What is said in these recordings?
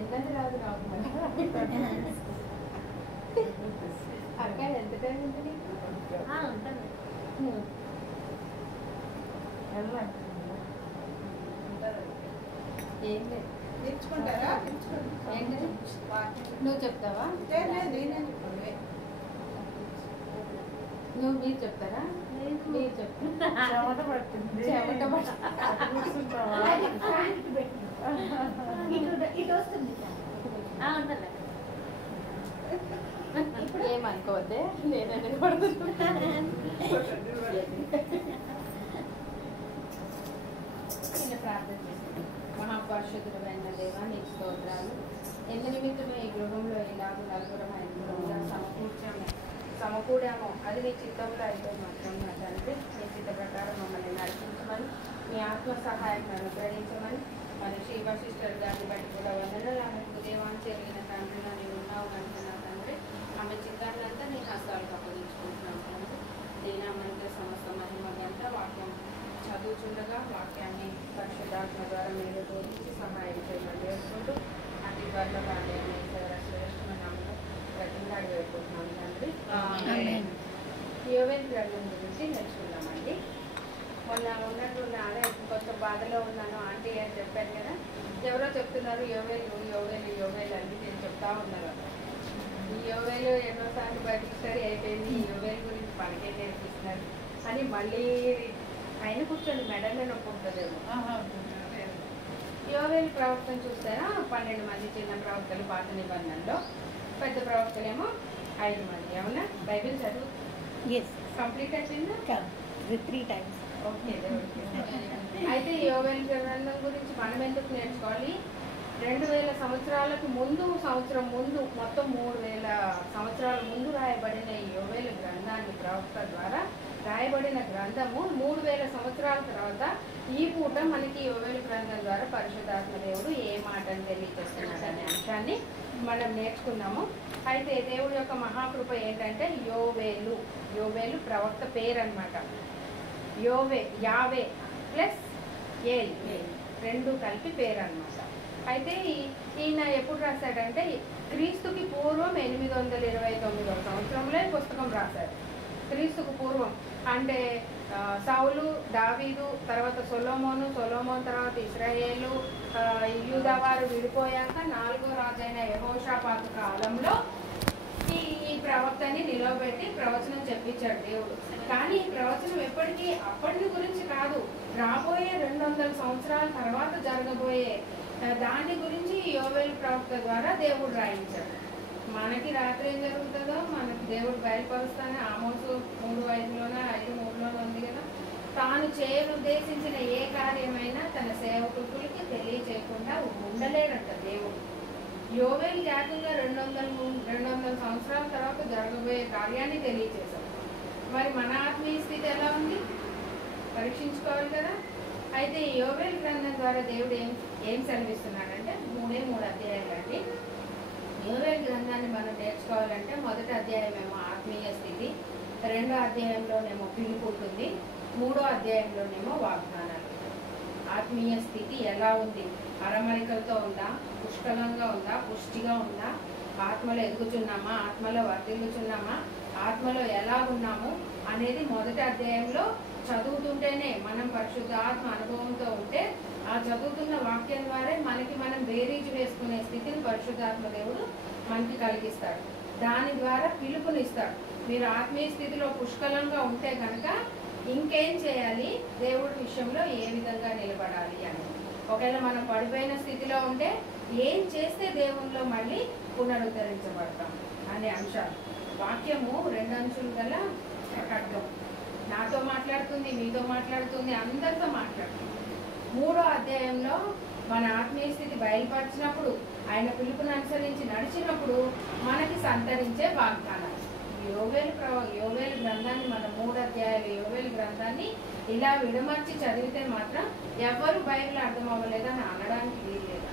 ఎంతంటే రాదు నాకు అక్క ఎంత టైం ఉంటుంది ఉంటుంది. ఏం లేదు నేర్చుకుంటారా? ఏంటి నువ్వు చెప్తావా నువ్వు మీరు చెప్తారా మీరు చెప్తా చెమట పట్టింది. చెమట ఇటు వస్తుంది. ఉంటుంది. ఇప్పుడు ఏమనుకోవద్దే నేనని పడుతున్నాను చిన్న ప్రార్థన చేస్తాను. మహాపరిశుద్ధుడైన దేవా నీకు స్తోత్రాలు. ఎంత నిమిత్తమే ఈ గృహంలో ఇలాగ నలుగురం ఐదుగురుగా సమకూడామో అది నీ చిత్తంలో అయితే మాత్రం నా తండ్రి నీ చిత్త ప్రకారం మమ్మల్ని నడిపించమని మీ ఆత్మ సహాయం అనుగ్రహించమని మరి శివ సిస్టర్ గారిని బట్టి కూడా వందనాలు. ఆమెకు దేవాన్ని జరిగిన తండ్రిలో నేను ఉన్నావు కనుక నా తండ్రి ఆమె చిత్తాన్ని అంతా నీ హస్తాలకు అప్పగించుకుంటున్నాను తండ్రి. దీనామంతా సమస్త మహిమ గంట వాక్యం చదువుతుండగా వాక్యాన్ని పరిశుద్ధాత్మ ద్వారా మీరు బోధించి సహాయం చేయమని వేసుకుంటూ అతి త్వరలో కార్యాన్ని శ్రేష్టమైన ప్రతిలాడి పెట్టుకుంటున్నాను తండ్రి. యోవేల్ గ్రంథం గురించి నేర్చుకుందామండి. మొన్న ఉన్నటువంటి అదే కొంచెం బాధలో ఉన్నాను ఆంటీ అని చెప్పాను కదా. ఎవరో చెప్తున్నారు యోవేలు యోవేలు యోవేలు అని నేను చెప్తా ఉన్నారు. ఈ యోవేలు ఎన్నోసార్లు బైబిల్ స్టడీ అయిపోయింది, ఈ యోవేలు గురించి మనకే నేర్పిస్తున్నారు అని మళ్ళీ ఆయన కూర్చొని మెడలో నొప్పి ఉంటుందేమో. యోవేలు ప్రవక్తను చూస్తారా 12 మంది చిన్న ప్రవక్తలు పాత నిబంధనలో, పెద్ద ప్రవక్తలేమో 5 మంది. అవునా? బైబిల్ చదువు కంప్లీట్ అయిపోయిందా? 3 times. ఓకే. అయితే యోవేలు గ్రంథం గురించి మనం ఎందుకు నేర్చుకోవాలి? 2000 సంవత్సరాలకు ముందు, సంవత్సరం ముందు, మొత్తం 3000 సంవత్సరాల ముందు రాయబడిన ఈ యోవేలు గ్రంథాన్ని ప్రవక్త ద్వారా రాయబడిన గ్రంథము 3000 సంవత్సరాల తర్వాత ఈ పూట మనకి యోవేలు గ్రంథం ద్వారా పరిశుద్ధాత్మ దేవుడు ఏ మాటను తెలియజేస్తున్నాడు అనే అంశాన్ని మనం నేర్చుకున్నాము. అయితే దేవుడి యొక్క మహాకృప ఏంటంటే యోవేలు. యోవేలు ప్రవక్త పేరు అనమాట. యావే ప్లస్ ఏల్ రెండు కలిపి పేరు అనమాట. అయితే ఈయన ఎప్పుడు రాశాడంటే క్రీస్తుకి పూర్వం 829వ సంవత్సరంలో ఈ పుస్తకం రాశాడు. క్రీస్తుకు పూర్వం అంటే సౌలు, దావీదు, తర్వాత సొలొమోను తర్వాత ఇశ్రాయేలు, యూదా వారు విడిపోయాక 4వ రాజైన యెహోషాపాతు కాలంలో ఈ ప్రవక్తని నిలవబెట్టి ప్రవచనం చెప్పించాడు దేవుడు. కానీ ఈ ప్రవచనం ఎప్పటికీ అప్పటి గురించి కాదు, రాబోయే 200 సంవత్సరాల తర్వాత జరగబోయే దాని గురించి యోవేలు ప్రవక్త ద్వారా దేవుడు రాయించాడు. మనకి రాత్రి ఏం జరుగుతుందో మనకి దేవుడు బయలుపరుస్తానే ఆమోసు 3:5లోనే 5:3లోనే ఉంది కదా. తాను చేయనుద్దేశించిన ఏ కార్యమైనా తన సేవకులకి తెలియచేయకుండా ఉండలేడంట దేవుడు. యోవేలు ఏకంగా 200 సంవత్సరాల తర్వాత జరగబోయే కార్యాన్ని తెలియచేశాడు. మరి మన ఆత్మీయ స్థితి ఎలా ఉంది పరీక్షించుకోవాలి కదా. అయితే ఈ యోవేలు గ్రంథం ద్వారా దేవుడు ఏం సెలవిస్తున్నాడంటే 3 అధ్యాయాలు అండి. యోవేలు గ్రంథాన్ని మనం నేర్చుకోవాలంటే మొదటి అధ్యాయమేమో ఆత్మీయ స్థితి, 2వ అధ్యాయంలోనేమో పిలుపు ఉంటుంది, 3వ అధ్యాయంలోనేమో వాగ్దానాలు. ఆత్మీయ స్థితి ఎలా ఉంది? అరమరికలతో ఉందా? పుష్కలంగా ఉందా? పుష్టిగా ఉందా? ఆత్మలో ఎదుగుచున్నామా? ఆత్మలో వర్ధిల్లుచున్నామా? ఆత్మలో ఎలా ఉన్నాము అనేది మొదటి అధ్యాయంలో చదువుతుంటేనే మనం పరిశుద్ధ ఆత్మ అనుభవంతో ఉంటే ఆ చదువుతున్న వాక్యం ద్వారా మనకి మనం బేరీజు వేసుకునే స్థితిని పరిశుద్ధాత్మ దేవుడు మనకి కలిగిస్తాడు. దాని ద్వారా పిలుపునిస్తాడు. మీరు ఆత్మీయ స్థితిలో పుష్కలంగా ఉంటే కనుక ఇంకేం చేయాలి, దేవుడి విషయంలో ఏ విధంగా నిలబడాలి అని. ఒకవేళ మనం పడిపోయిన స్థితిలో ఉంటే ఏం చేస్తే దేవునిలో మళ్ళీ పునరుద్ధరించబడతాం అనే అంశాలు. వాక్యము 2 అంచులు గల ఖడ్గం. నాతో మాట్లాడుతుంది, మీతో మాట్లాడుతుంది, అందరితో మాట్లాడుతుంది. 3వ అధ్యాయంలో మన ఆత్మీయ స్థితి బయలుపరిచినప్పుడు, ఆయన పిలుపును అనుసరించి నడిచినప్పుడు మనకి సంతరించే వాగ్దానాలు. యోవేలు గ్రంథాన్ని మన 3 అధ్యాయాలు యోవేలు గ్రంథాన్ని ఇలా విడమర్చి చదివితే మాత్రం ఎవరు బైబిల్ అర్థం అవ్వలేదని అనడానికి వీల్లేదు.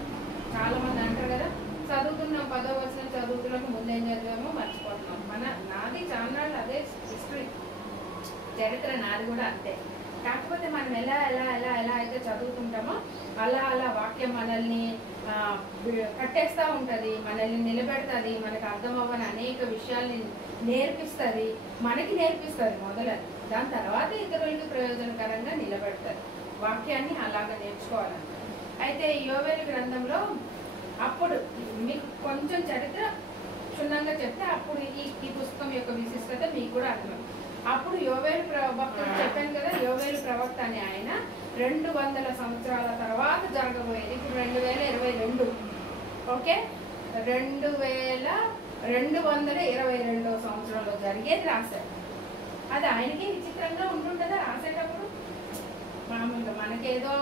చాలా మంది అంటారు కదా, చదువుతున్నాం 10వ వచనం చదువుతున్నకు ముందేం చదివామో మర్చిపోతున్నాం. నాది చాలా అదే హిస్టరీ, చరిత్ర నాది కూడా అంతే. కాకపోతే మనం ఎలా ఎలా ఎలా ఎలా అయితే చదువుతుంటామో అలా అలా వాక్యం మనల్ని కట్టేస్తూ ఉంటుంది, మనల్ని నిలబెడుతుంది, మనకు అర్థం అవ్వని అనేక విషయాల్ని నేర్పిస్తుంది, మనకి నేర్పిస్తుంది మొదలని, దాని తర్వాత ఇతరులకి ప్రయోజనకరంగా నిలబెడుతుంది. వాక్యాన్ని అలాగ నేర్చుకోవాలన్నమాట. అయితే యోవేలు గ్రంథంలో అప్పుడు మీకు కొంచెం చరిత్ర క్షుణ్ణంగా చెప్తే అప్పుడు ఈ పుస్తకం యొక్క విశిష్టత మీకు కూడా అర్థం. అప్పుడు యోవేలు భక్తుడు చెప్పాను కదా, యోవేలు ప్రవక్త అనే ఆయన 200 సంవత్సరాల తర్వాత జరగబోయేది. ఇప్పుడు 2022, ఓకే, 2222 సంవత్సరంలో జరిగేది రాశాడు. అది ఆయనకి విచిత్రంగా ఉంటుంటుందా రాసేటప్పుడు? మామూలుగా మనకేదో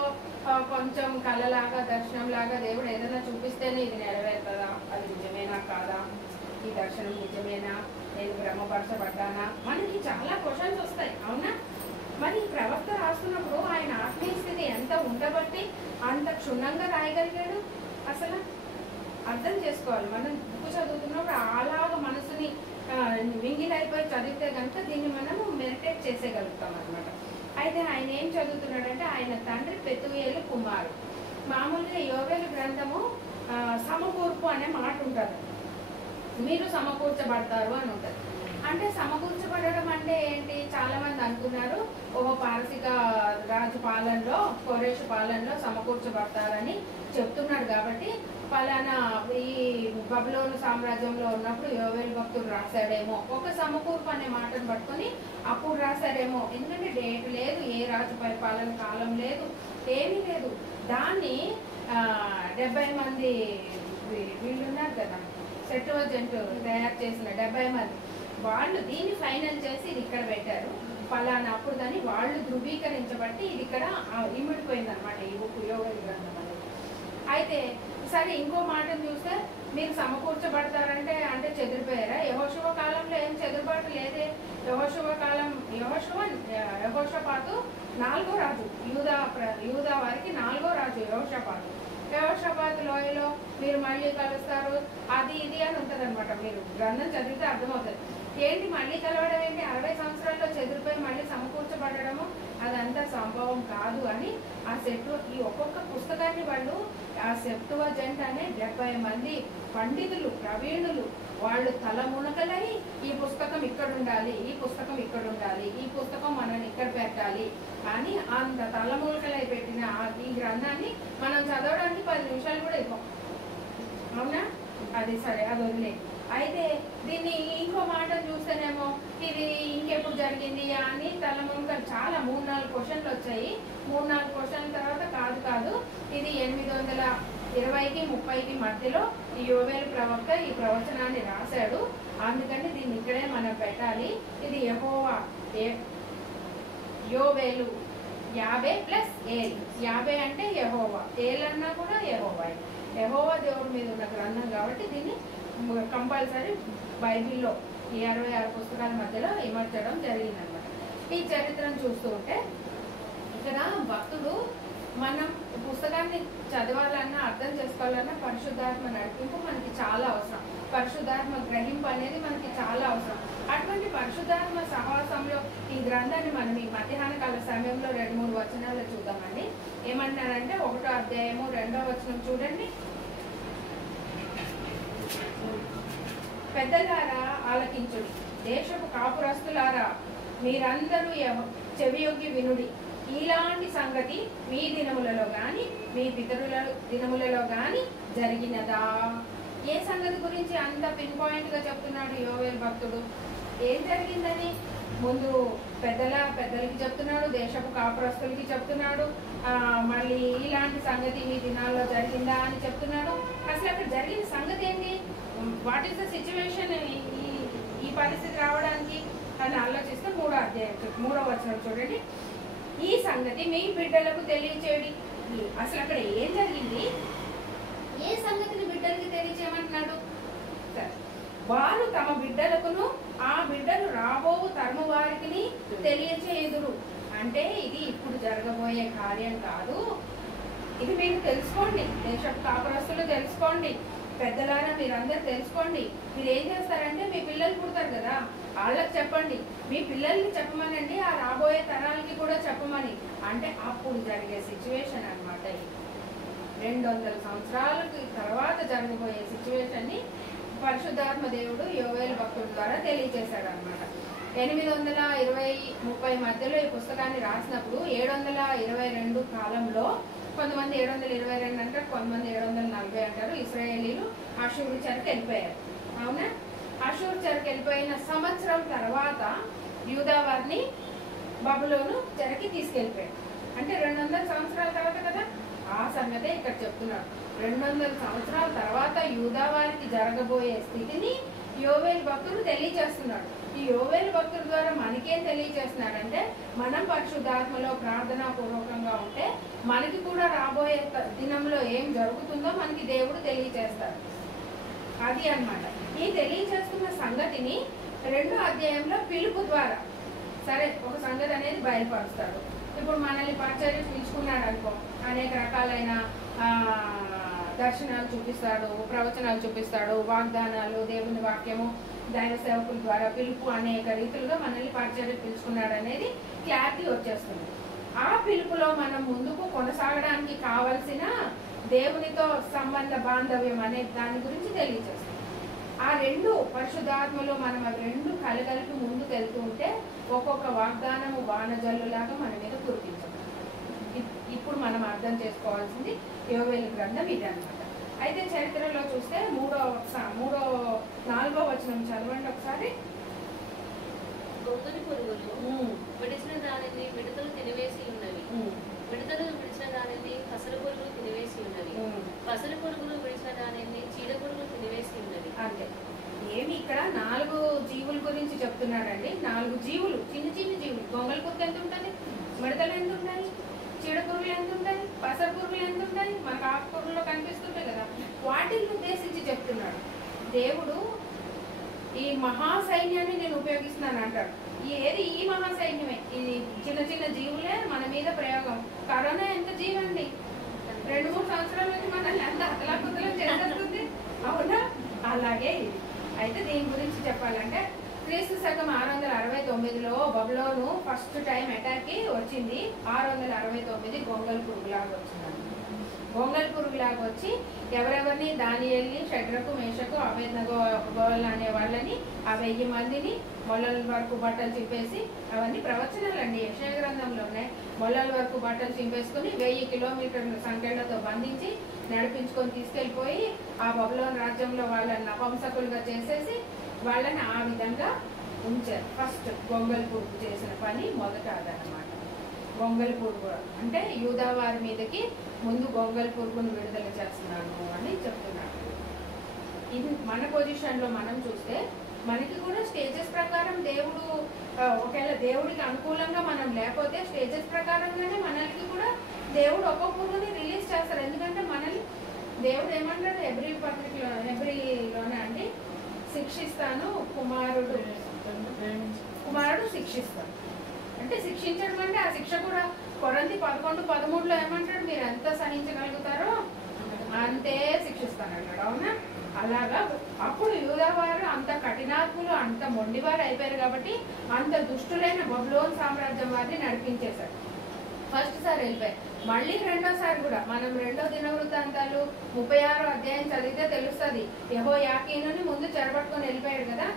కొంచెం కళలాగా దర్శనంలాగా దేవుడు ఏదైనా చూపిస్తేనే ఇది నెరవేరుతుందా, అది నిజమేనా కాదా, ఈ దర్శనం నిజమేనా, నేను భ్రమపరచబడ్డానా, మనకి చాలా క్వశ్చన్స్ వస్తాయి, అవునా? మరి ప్రవక్త రాస్తున్నప్పుడు ఆయన ఆత్మీయ స్థితి ఎంత ఉండబట్టి అంత క్షుణ్ణంగా రాయగలిగాడు? అసలు అర్థం చేసుకోవాలి. మనం బుక్ చదువుతున్నప్పుడు అలాగా మనసుని వింగిలైపోయి చదివితే కనుక దీన్ని మనము మెడిటేట్ చేసేయగలుగుతాం అనమాట. అయితే ఆయన ఏం చదువుతున్నాడంటే ఆయన తండ్రి పెతుయేలు కుమారుడు. మామూలుగా యోవేలు గ్రంథము సమకూర్పు అనే మాట ఉంటుంది, మీరు సమకూర్చబడతారు అని ఉంటుంది. అంటే సమకూర్చబడడం అంటే ఏంటి? చాలా మంది అనుకున్నారు పారసిక రాజు పాలనలో, కోరేషు పాలనలో సమకూర్చబడతారని చెప్తున్నాడు. కాబట్టి పలానా ఈ బబులోను సామ్రాజ్యంలో ఉన్నప్పుడు యోవేలు భక్తుడు రాశాడేమో, ఒక సమకూర్పు అనే మాటను పట్టుకొని అప్పుడు రాశాడేమో. ఎందుకంటే డేట్ లేదు, ఏ రాజు పరిపాలన కాలం లేదు, ఏమీ లేదు. దాన్ని 70 మంది వీళ్ళు ఉన్నారు కదా, సెప్టువజెంట్ తయారు చేసిన 70 మంది వాళ్ళు దీన్ని ఫైనల్ చేసి ఇది ఇక్కడ పెట్టారు పలానా అప్పుడు దాన్ని వాళ్ళు ధృవీకరించబట్టి ఇది ఇక్కడ ఇమిడిపోయింది అనమాట ఈ బుక్ యోవేలు గ్రంథం అనేది. అయితే సరే ఇంకో మాటను చూస్తే మీరు సమకూర్చబడతారంటే అంటే చెదిరిపోయారా? యెహోషువ కాలంలో ఏం చెదురుబాటు లేదే. యెహోషాపాతు 4వ రాజు, యూదా వారికి 4వ రాజు యెహోషాపాతు లోయలో మీరు మళ్ళీ కలుస్తారు అది ఇది అని ఉంటుంది అనమాట. మీరు గ్రంథం చదివితే అర్థమవుతుంది. ఏంటి మళ్ళీ కలవడం ఏంటి? 60 సంవత్సరాల్లో చెదిరిపోయి మళ్ళీ సమకూర్చబడము అదంతా సంభవం కాదు అని ఈ ఒక్కొక్క పుస్తకాన్ని వాళ్ళు ఆ సెప్టువజెంట్ అనే 70 మంది పండితులు ప్రవీణులు వాళ్ళు తల మునకలై ఈ పుస్తకం ఇక్కడ ఉండాలి, ఈ పుస్తకం ఇక్కడ ఉండాలి, ఈ పుస్తకం మనల్ని ఇక్కడ పెట్టాలి అని అంత తలమునకలై పెట్టిన ఈ గ్రంథాన్ని మనం చదవడానికి 10 నిమిషాలు కూడా ఇవ్వం, అవునా? అది సరే, అది వదిలే. అయితే దీన్ని ఇంకో మాట చూస్తేనేమో ఇది ఇంకెప్పుడు జరిగింది అని తలమునకలు చాలా 3-4 క్వశ్చన్లు వచ్చాయి. 3-4 క్వశ్చన్ల తర్వాత కాదు ఇది 820కి 30కి మధ్యలో ఈ యోవేలు ప్రవక్త ఈ ప్రవచనాన్ని రాశాడు, అందుకని దీన్ని ఇక్కడే మనం పెట్టాలి. ఇది యోవేలు 50 ప్లస్ ఏలు. 50 అంటే యెహోవా, ఏలు అన్నా కూడా యెహోవా దేవుడి మీద ఉన్న గ్రంథం కాబట్టి దీన్ని కంపల్సరీ బైబిల్లో ఈ 66 పుస్తకాల మధ్యలో ఇమర్చడం జరిగిందనమాట. ఈ చరిత్రను చూస్తూ ఉంటే ఇక్కడ భక్తుడు మనం పుస్తకాన్ని చదవాలన్నా అర్థం చేసుకోవాలన్నా పరిశుద్ధాత్మ నడిపింపు మనకి చాలా అవసరం, పరిశుద్ధాత్మ గ్రహింపు అనేది మనకి చాలా అవసరం. అటువంటి పరిశుద్ధాత్మ సహవాసంలో ఈ గ్రంథాన్ని మనం ఈ మధ్యాహ్న కాల సమయంలో 2-3 వచనాలు చూద్దామండి. ఏమంటున్నారంటే 1వ అధ్యాయము 2వ వచనం చూడండి. పెద్దలారా ఆలకించుడి, దేశపు కాపురస్తులారా మీరందరూ చెవియొగ్గి వినుడి. ఇలాంటి సంగతి మీ దినములలో గాని మీ పితరుల దినములలో గాని జరిగినదా? ఏ సంగతి గురించి అంత పిన్ పాయింట్ గా చెప్తున్నాడు యోవేలు భక్తుడు? ఏం జరిగిందని ముందు పెద్దలకి చెప్తున్నాడు, దేశపు కాపురస్తులకి చెప్తున్నాడు, మళ్ళీ ఇలాంటి సంగతి ఈ దినాల్లో జరిగిందా అని చెప్తున్నాడు. అసలు అక్కడ జరిగిన సంగతి ఏంటి? వాట్ ఈస్ ద సిచ్యువేషన్ ఈ పరిస్థితి రావడానికి అని ఆలోచిస్తే 3వ అధ్యాయం 3వ వచనం చూడండి. ఈ సంగతి మీ బిడ్డలకు తెలియచేయడి. అసలు అక్కడ ఏం జరిగింది? ఏ సంగతిని బిడ్డలకి తెలియచేయమంటున్నాడు? వారు తమ బిడ్డలకును ఆ బిడ్డలు రాబోవు తరము వారికి తెలియచేయుదురు. అంటే ఇది ఇప్పుడు జరగబోయే కార్యం కాదు, ఇది మీరు తెలుసుకోండి, దేశపు కాపురస్తులు తెలుసుకోండి, పెద్దలారా మీరందరూ తెలుసుకోండి. మీరు ఏం చేస్తారంటే మీ పిల్లలు పుడతారు కదా, వాళ్ళకి చెప్పండి, మీ పిల్లల్ని చెప్పమనండి, ఆ రాబోయే తరాలకి కూడా చెప్పమని. అంటే అప్పుడు జరిగే సిచ్యువేషన్ అనమాట. 200 సంవత్సరాలకి తర్వాత జరగబోయే సిచ్యువేషన్ని పరిశుద్ధాత్మ దేవుడు యోవేలు భక్తుడి ద్వారా తెలియజేశాడు అనమాట. 820-30 మధ్యలో ఈ పుస్తకాన్ని రాసినప్పుడు 722 కాలంలో, కొంతమంది 722 అంటారు, కొంతమంది 740 అంటారు, ఇశ్రాయేలీలు అషూరు చెరకు వెళ్ళిపోయారు. అవునా? అషూరు చెరకు వెళ్ళిపోయిన సంవత్సరం తర్వాత యూదా వారిని బబులోను చెరకి తీసుకెళ్ళిపోయాడు. అంటే 200 సంవత్సరాల తర్వాత కదా, ఆ సంగతే ఇక్కడ చెప్తున్నారు. 200 సంవత్సరాల తర్వాత యూదా వారికి జరగబోయే స్థితిని యోవేలు భక్తుడు తెలియజేస్తున్నాడు. ఈ యోవేలు భక్తుల ద్వారా మనకేం తెలియజేస్తున్నాడంటే, మనం పరిశుద్ధాత్మలో ప్రార్థనా పూర్వకంగా ఉంటే మనకి కూడా రాబోయే దినంలో ఏం జరుగుతుందో మనకి దేవుడు తెలియజేస్తాడు. అది అన్నమాట. ఈ తెలియజేస్తున్న సంగతిని 2వ అధ్యాయంలో పిలుపు ద్వారా సరే ఒక సంగతి అనేది బయలుపరుస్తాడు. ఇప్పుడు మనల్ని పరిచర్య పిలుచుకున్నాడు అనుకో, అనేక రకాలైన దర్శనాలు చూపిస్తాడు, ప్రవచనాలు చూపిస్తాడు, వాగ్దానాలు, దేవుని వాక్యము, దైవ సేవకుల ద్వారా పిలుపు, అనేక రీతులుగా మనల్ని పరిచర్య పిలుచుకున్నాడు అనేది క్లారిటీ వచ్చేస్తుంది. ఆ పిలుపులో మనం ముందుకు కొనసాగడానికి కావలసిన దేవునితో సంబంధ బాంధవ్యం అనే దాని గురించి తెలియజేస్తుంది. ఆ 2 పరిశుద్ధాత్మలో మనం అవి 2 కలగలిపి ముందుకు వెళ్తూ ఉంటే ఒక్కొక్క వాగ్దానము వానజల్లులాగా మన మీద కురిపించదు. ఇప్పుడు మనం అర్థం చేసుకోవాల్సింది యోవేలు గ్రంథం ఇది అనమాట. అయితే చరిత్రలో చూస్తే 4వ వచనం చదవండి ఒకసారి. గొంగలి పురుగులు విడిచిన దానిని మిడతలు తినివేసి ఉన్నవి, మిడతలు విడిచిన దానిని పసల పురుగులు తినివేసి ఉన్నవి, పసల పురుగులు విడిచిన దానిని చీడ పురుగులు తినివేసి ఉన్నవి. అంటే ఏమి ఇక్కడ 4 జీవుల గురించి చెప్తున్నాడండి. 4 జీవులు, చిన్న చిన్న జీవులు. గొంగలి పురుగు ఎంత ఉంటుంది, మిడతలు ఎంత ఉంటాయి, చీడ పురుగులు ఎంత ఉంటాయి, పసల పురుగులు ఎంత ఉంటాయి, మనకు ఆకుకూరలో కనిపిస్తుంటాయి కదా, వాటిని ఉద్దేశించి చెప్తున్నాడు. దేవుడు ఈ మహాసైన్యాన్ని నేను ఉపయోగిస్తున్నాను అంటాడు. ఏది ఈ మహాసైన్యమే, ఇది చిన్న చిన్న జీవులే మన మీద ప్రయోగం. కరోనా ఎంత జీవండి, 2-3 సంవత్సరాల నుంచి మనల్ని ఎంత అతలాకుతలం చేసేస్తుంది. అవునా? అలాగే ఇది. అయితే దీని గురించి చెప్పాలంటే క్రీస్తు శకం 669లో బబులోను ఫస్ట్ టైం అటాక్కి వచ్చింది. 669 గొంగలి పురుగులాగా వచ్చిందండి. గొంగలి పురుగులాగా వచ్చి ఎవరెవరిని, దానియేలుని, షడ్రకు, మేషకు, అబేద్నగో అనే వాళ్ళని, ఆ 1000 మందిని మొల్లల వరకు బట్టలు చింపేసి, అవన్నీ ప్రవచనాలండి, యెషయా గ్రంథంలో ఉన్నాయి. మొల్లల వరకు బట్టలు చింపేసుకుని 1000 కిలోమీటర్ల సంఖ్యలతో బంధించి నడిపించుకొని తీసుకెళ్ళిపోయి ఆ బబులోను రాజ్యంలో వాళ్ళని నపంసకులుగా చేసేసి వాళ్ళని ఆ విధంగా ఉంచారు. ఫస్ట్ గొంగలి పురుగు చేసిన పని మొదట అదనమాట. గొంగలి పురుగు అంటే యూదా వారి మీదకి ముందు గొంగలి పురుగును విడుదల చేస్తున్నాను అని చెప్తున్నాడు. ఇది మన పొజిషన్లో మనం చూస్తే మనకి కూడా స్టేజెస్ ప్రకారం దేవుడు, ఒకవేళ దేవుడికి అనుకూలంగా మనం లేకపోతే స్టేజెస్ ప్రకారంగానే మనకి కూడా దేవుడు ఒక్కొక్క పురుగుని రిలీజ్ చేస్తారు. ఎందుకంటే మనల్ని దేవుడు ఏమంటాడు హెబ్రీలోనే అండి, శిక్షిస్తాను కుమారుడు శిక్షిస్తాను అంటే శిక్షించడం అంటే ఆ శిక్ష కూడా కొరంతి 11:13లో ఏమంటాడు, మీరు ఎంత సహించగలుగుతారో అంతే శిక్షిస్తాను అన్నాడు. అవునా? అలాగా అప్పుడు యూదా వారు అంత కఠినాత్ములు, అంత మొండివారు అయిపోయారు కాబట్టి అంత దుష్టులైన బబులోను సామ్రాజ్యం వారిని నడిపించేశారు. ఫస్ట్ సారి వెళ్ళిపోయారు. మళ్ళీ 2వసారి కూడా మనం 2వ దినవృత్తాంతాలు 36వ అధ్యాయం చదివితే తెలుస్తుంది. యెహోయాకీనుని ముందు చెరపట్టుకొని వెళ్ళిపోయాడు కదా,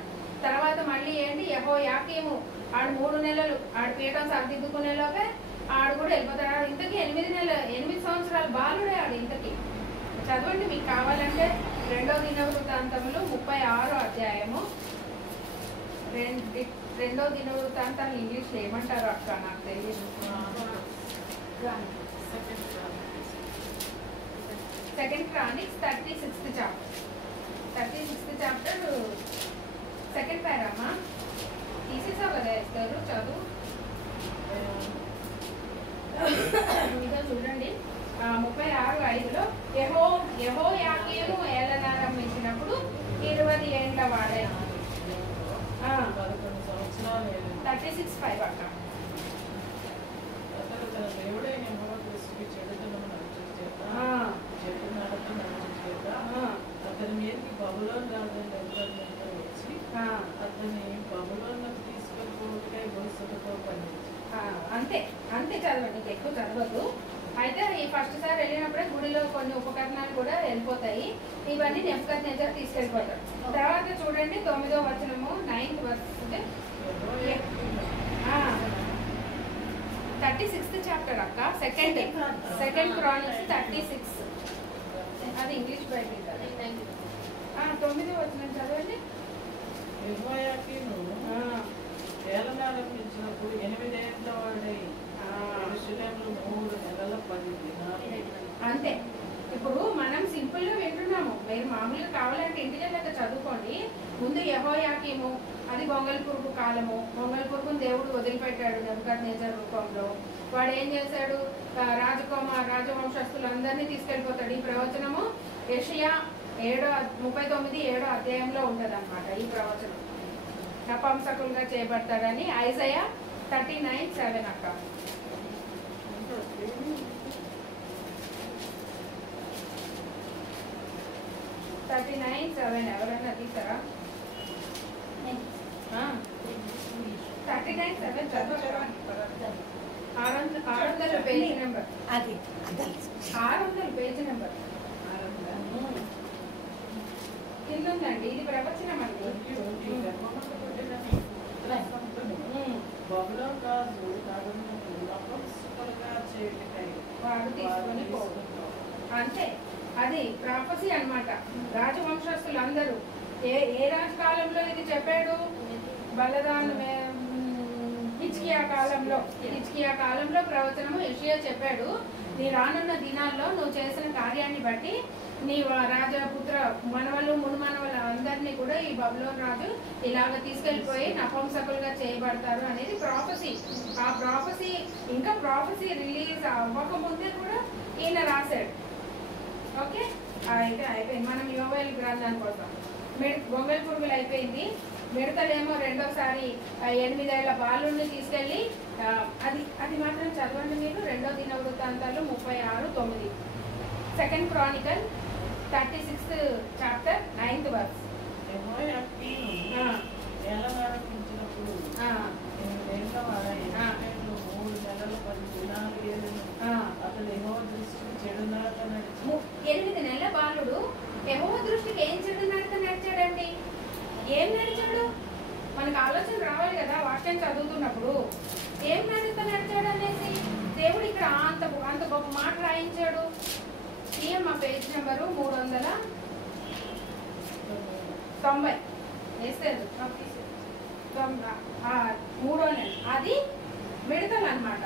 తర్వాత మళ్ళీ ఏంటి, యెహోయాకీము ఆడు 3 నెలలు ఆడు పీఠం సర్దిద్దుకునేలోపే ఆడు కూడా వెళ్ళిపోతాడు. ఇంతకీ 8 సంవత్సరాల బాలుడే ఆడు. ఇంతకీ చదవండి మీకు కావాలంటే 2వ దినవృత్తాంతములు 36వ అధ్యాయము. 2వ దినవృత్తాంతాలు ఇంగ్లీష్లో ఏమంటారు అక్క నాకు తెలియదు. సెకండ్ క్రానిక్స్ 36th చాప్టర్ 2nd పారామా తీసేసావు కదా ఇస్తారు, చదువు. ఇంకా చూడండి 36:5లో యెహోయాకీము ఏలనారంభించినప్పుడు 20 ఏండ్ల వాడే. 36:5 అక్క. అతని చదవండి, నీకు ఎక్కువ చదవద్దు. అయితే ఈ ఫస్ట్ సారి వెళ్ళినప్పుడే గుడిలో కొన్ని ఉపకరణాలు కూడా వెళ్ళిపోతాయి. ఇవన్నీ నెబుకద్నెజర్ తీసుకెళ్ళిపోతాడు. తర్వాత చూడండి 9వ వచనము 9th వర్స్ 36th చాప్టర్ అక్క. సెకండ్ క్రానిక్స్ 36. అది ఇంగ్లీష్ బైబిల్ కదా. 9వ వచనం చదవండి. యెహోయాకీను ఏలనారంభించినప్పుడు 8 ఏళ్ల వాడై యెరూషలేములో 3 నెలల 10 దినాలు. అంతే. ఇప్పుడు మనం సింపుల్ గా వింటున్నాము. మీరు మామూలుగా కావాలంటే ఇంటికి వెళ్ళాక చదువుకోండి. ముందు యెహోయాకీము, అది గొంగళి పురుగు కాలము. గొంగళి పురుగును దేవుడు వదిలిపెట్టాడు నెబుకద్నెజర్ రూపంలో. వాడు ఏం చేశాడు? రాజవంశస్తులందరినీ తీసుకెళ్ళిపోతాడు. ఈ ప్రవచనము యెషయా 39 అధ్యాయంలో ఉంటది అనమాట. ఈ ప్రవచనం నపుంసకులుగా చేయబడతాడని ఐజయా 39:7 అక్క. 39:7 ఎవరైనా తీసారా? 39:7 చదవరా? 600 పేజీ నెంబర్. 600 పేజీ నెంబర్ కింద ఉందండి. ఇది ప్రవచనం అండి. బబులోను రాజు నగరును నపుంసకులుగా చేయుటకై వాడు తీసుకొని పోతుంది. అంతే, అది ప్రాఫసీ అన్నమాట. రాజవంశస్థులందరూ ఏ రాజకాలంలో ఇది చెప్పాడు? బలదాన్ హిజ్కియా కాలంలో ప్రవచనము యెషయా చెప్పాడు. నీ రానున్న దినాల్లో నువ్వు చేసిన కార్యాన్ని బట్టి నీ రాజపుత్ర మనవలు మునుమనవలు అందరినీ కూడా ఈ బబులోను రాజు ఇలాగ తీసుకెళ్లిపోయి నపుంసకులుగా చేయబడతారు అనేది ప్రాఫసీ. ఆ ప్రాఫసీ ఇంకా ప్రాఫసీ రిలీజ్ అవ్వకముందే కూడా ఈయన రాశాడు. ఓకే, అయితే అయిపోయింది. మనం యోవేలు గ్రంథానికి కోసం గొంగళి పురుగులు అయిపోయింది. మిడతలేమో రెండోసారి 8 ఏళ్ల బాలుని తీసుకెళ్ళి అది మాత్రం చదవండి మీరు. 2వ దినవృత్తాంతాలు 36:9. Second chronicle 36th chapter 9th verse. యెహోయాకీను ఏలనారంభించినప్పుడు 8 ఏళ్ల వాడై యెరూషలేములో 3 నెలల 10 దినాలు ఏలెను. అతడు యెహోవా దృష్టికి చెడు నడత నడిచి 8 నెలల బాలుడు యెహోవా దృష్టికి ఏం చెడు నడత నడిచాడండి? ఏం నడిచాడు? మనకు ఆలోచన రావాలి కదా వాక్యం చదువుతున్నప్పుడు. ఏం నడత నడిచాడు అనేసి దేవుడు ఇక్కడ అంత గొప్ప మాట రాయించాడు. మా పేజ్ నెంబరు 390 వేస్తారు. 3వ నెల అది మిడతలు అన్నమాట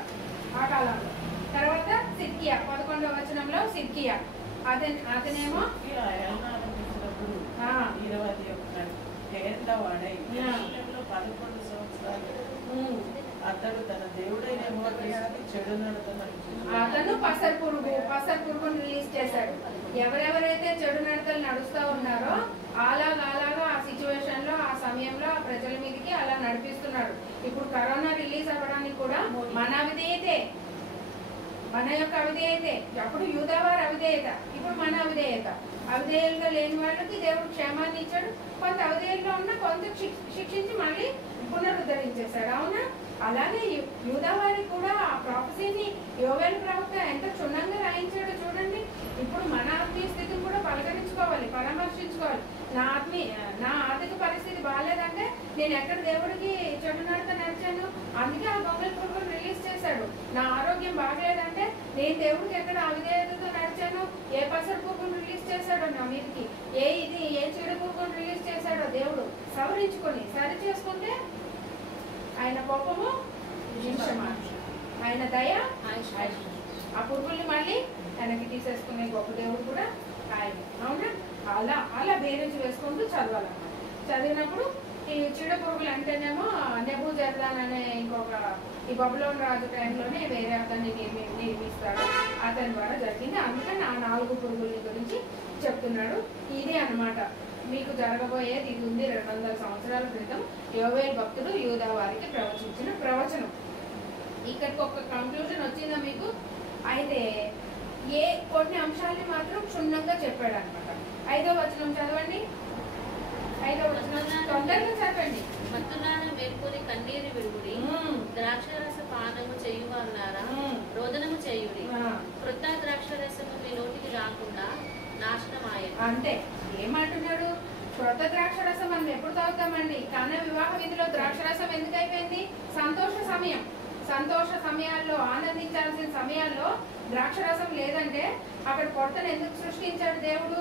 ఆ కాలంలో. తర్వాత సిద్కియా 11వ వచనంలో సిద్కియా అతనేమో ఏలనారంభించినప్పుడు 21 ఏళ్ల వాడై యెరూషలేములో 11 సంవత్సరాలు అతడు తన దేవుడైన యెహోవా దృష్టికి చెడు నడత నడిచి అతను పసర్ పురుగును రిలీజ్ చేశాడు. ఎవరెవరైతే చెడు నడతలు నడుస్తూ ఉన్నారో అలాగా ఆ సిచ్యువేషన్ లో ఆ సమయంలో ఆ ప్రజల మీదకి అలా నడిపిస్తున్నాడు. ఇప్పుడు కరోనా రిలీజ్ అవ్వడానికి కూడా మన అవిధేయతే, మన యొక్క అవిధేయతే. అప్పుడు యూదావారి అవిధేయత, ఇప్పుడు మన అవిధేయత. అవిధేయులుగా లేని వాళ్ళకి దేవుడు క్షేమాన్ని ఇచ్చాడు. కొంత అవిధేయులుగా ఉన్న కొంత శిక్షించి మళ్ళీ పునరుద్ధరించేశాడు. అవునా? అలాగే యూదావారికి కూడా ఆ ప్రాఫసీని యోవేలు ప్రవక్త ఎంత క్షుణ్ణంగా రాయించాడో చూడండి. ఇప్పుడు మన ఆత్మీయ స్థితిని కూడా పలకరించుకోవాలి, పరామర్శించుకోవాలి. నా ఆర్థిక పరిస్థితి బాగాలేదంటే నేను ఎక్కడ దేవుడికి చెడు నడత నడిచాను, అందుకే ఆ గొంగళి పురుగును రిలీజ్ చేశాడు. నా ఆరోగ్యం బాగలేదంటే నేను దేవుడికి ఎక్కడ అవిధేయతతో నడిచాను, ఏ పసరు పురుగును రిలీజ్ చేశాడో నా మీదకి, ఏ చెడు పురుగును రిలీజ్ చేశాడో దేవుడు సవరించుకొని సరి చేసుకుంటే ఆయన కోపము ఆయన దయ ఆ పురుగుల్ని మళ్ళీ వెనక్కి తీసేసుకునే గొప్ప దేవుడు కూడా ఆయన. అవునా? అలా బేరేజ్ వేసుకుంటూ చదవాలన్నమాట. చదివినప్పుడు ఈ చీడ పురుగులు అంటేనేమో నెబూజర్దాన్ అనే ఈ బబులోను రాజు టైంలోనే వేరే అతన్ని నిర్మిస్తాడు. అతని ద్వారా జరిగింది. అందుకని ఆ 4 పురుగుల గురించి చెప్తున్నాడు. ఇదే అన్నమాట మీకు జరగబోయేది. ఇది ఉంది 200 సంవత్సరాల క్రితం యోవేలు భక్తుడు యూదా వారికి ప్రవచించిన ప్రవచనం. ఇక్కడికి ఒక కంక్లూజన్ వచ్చిందా మీకు? అయితే కొన్ని అంశాలని మాత్రం క్షుణ్ణంగా చెప్పాడు అనమాట. 5వ వచనం చదవండి. 5వ వచనం తొందరగా చదవండి. మత్తులారా మేల్కొని కన్నీరు విడుగుడి, ద్రాక్షరస పానము చేయువారులారా రోదనము చేయుడి, క్రొత్త ద్రాక్షరసము మీ నోటికి రాకుండా నాశనమాయను. అంటే ఏమంటున్నాడు? క్రొత్త ద్రాక్షరసం మనం ఎప్పుడు తాగుతామండి? కానా వివాహ విధిలో ద్రాక్షరసం ఎందుకు అయిపోయింది? సంతోష సమయాల్లో, ఆనందించాల్సిన సమయాల్లో ద్రాక్షరసం లేదంటే అక్కడ కొరతను ఎందుకు సృష్టించాడు దేవుడు?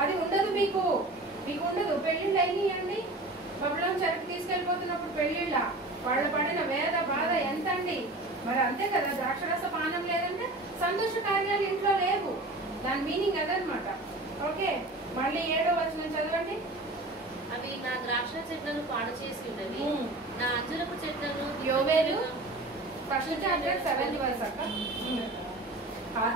అది ఉండదు, మీకు ఉండదు. పెళ్లిళ్ళు అయినాయండి, బబులోను చెరకు తీసుకెళ్ళిపోతున్నప్పుడు పెళ్లిళ్ళ వాళ్ళు పడిన వేద బాధ ఎంత అండి? మరి అంతే కదా, ద్రాక్షరస పానం లేదంటే సంతోష కార్యాలు ఇంట్లో లేవు. దాని మీనింగ్ అదనమాట. ఓకే, మళ్ళీ 7వ వచనం చదవండి. అవి నా ద్రాక్ష చెట్లను పాడు చేసి ఉన్నవి, నా అంజురపు చెట్లను. యోవేలు ఫస్ట్ చాప్టర్ 7th verse అక్క.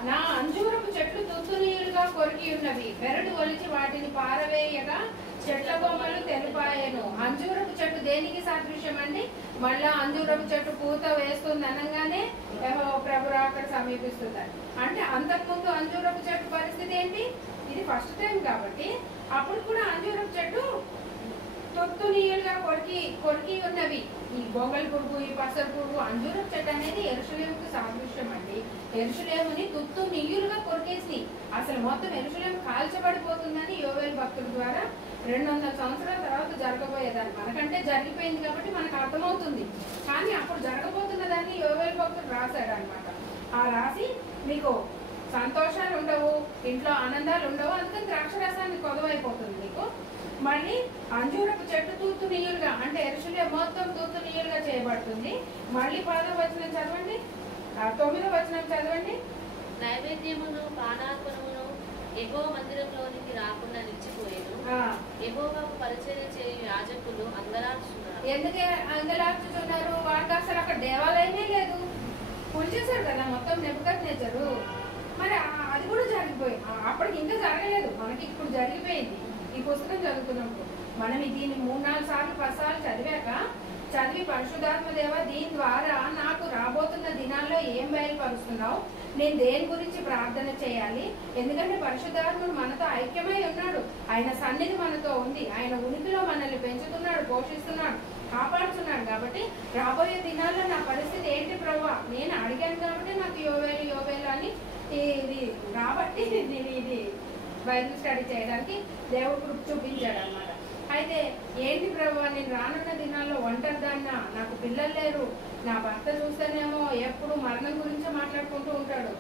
నా అంజూరపు చెట్లు తుత్తునీయులుగా కొరికి ఉన్నవి, బెరడు ఒలిచి వాటిని పారవేయగా చెట్ల బొమ్మలు తెలిపాయను. అంజూరపు చెట్టు దేనికి సాదృశ్యం అండి? మళ్ళా అంజూరపు చెట్టు పూత వేస్తుంది అనగానే ప్రభు అక్కడ సమీపిస్తుంది. అంటే అంతకుముందు అంజూరపు చెట్టు పరిస్థితి ఏంటి? ఇది ఫస్ట్ టైం కాబట్టి అప్పుడు కూడా అంజూరపు చెట్టు తొత్తునీయులుగా కొరికి ఉన్నవి. ఈ బొంగల్ పురుగు, ఈ పసరు పురుగు, అంజూరపు చెట్టు అనేది యెరూషలేముకు సాదృశ్యం అండి. యెరూషలేముని తుత్తునీయులుగా కొరికేసి అసలు మొత్తం యెరూషలేము కాల్చబడిపోతుందని యోవేలు భక్తుల ద్వారా 200 సంవత్సరాల తర్వాత జరగబోయేదాన్ని. మనకంటే జరిగిపోయింది కాబట్టి మనకు అర్థమవుతుంది, కానీ అప్పుడు జరగబోతున్న దాన్ని యోవేలు భక్తుడు రాశాడు అనమాట. ఆ రాసి మీకు సంతోషాలు ఉండవు, ఇంట్లో ఆనందాలు ఉండవు, అందుకని ద్రాక్షరసాన్ని కొదవైపోతుంది మీకు. మళ్ళీ అంజూరపు చెట్టు తూర్తునీయులుగా, అంటే యెరూషలేము మొత్తం తూర్తునీయులుగా చేయబడుతుంది. మళ్ళీ 10వ వచనం చదవండి, 9వ వచనం చదవండి. నైవేద్యమును పానార్పణమును యెహోవా మందిరంలోనికి రాకుండా నిలిచిపోయేను, యెహోవాకు పరిచర్య చేయు యాజకులు అంగలార్చున్నారు. ఎందుకే అంగలార్చుతున్నారు? వాళ్ళకి అసలు అక్కడ దేవాలయమే లేదు, కూల్చేశారు కదా మొత్తం నెబుకద్నెజరు. మరి అది కూడా జరిగిపోయి అప్పటికి ఇంకా జరగలేదు, మనకి ఇప్పుడు జరిగిపోయింది. ఈ పుస్తకం చదువుతున్నప్పుడు మనం దీన్ని 3-4 సార్లు 10 సార్లు చదివి పరిశుద్ధాత్మ దేవ దీని ద్వారా నాకు రాబోతున్న దినాల్లో ఏం బయలుపరుస్తున్నావు, నేను దేని గురించి ప్రార్థన చేయాలి? ఎందుకంటే పరిశుద్ధాత్ముడు మనతో ఐక్యమై ఉన్నాడు, ఆయన సన్నిధి మనతో ఉంది, ఆయన ఉనికిలో మనల్ని పెంచుతున్నాడు, పోషిస్తున్నాడు, కాపాడుతున్నాడు. కాబట్టి రాబోయే దినాల్లో నా పరిస్థితి ఏంటి ప్రభువా? నేను అడిగాను కాబట్టి నాకు యోవేలు అని ఇది రాబట్టి నేను ఇది బైబిల్ స్టడీ చేయడానికి దేవుడు కృప చూపించాడు అనమాట. అయితే ఏంటి ప్రభువా, నేను రానున్న దినాల్లో ఒంటరిదాన్నా, నాకు పిల్లలు లేరు, నా భర్త చూస్తేనేమో ఎప్పుడు మరణం గురించే మాట్లాడుకుంటూ ఉంటాడు.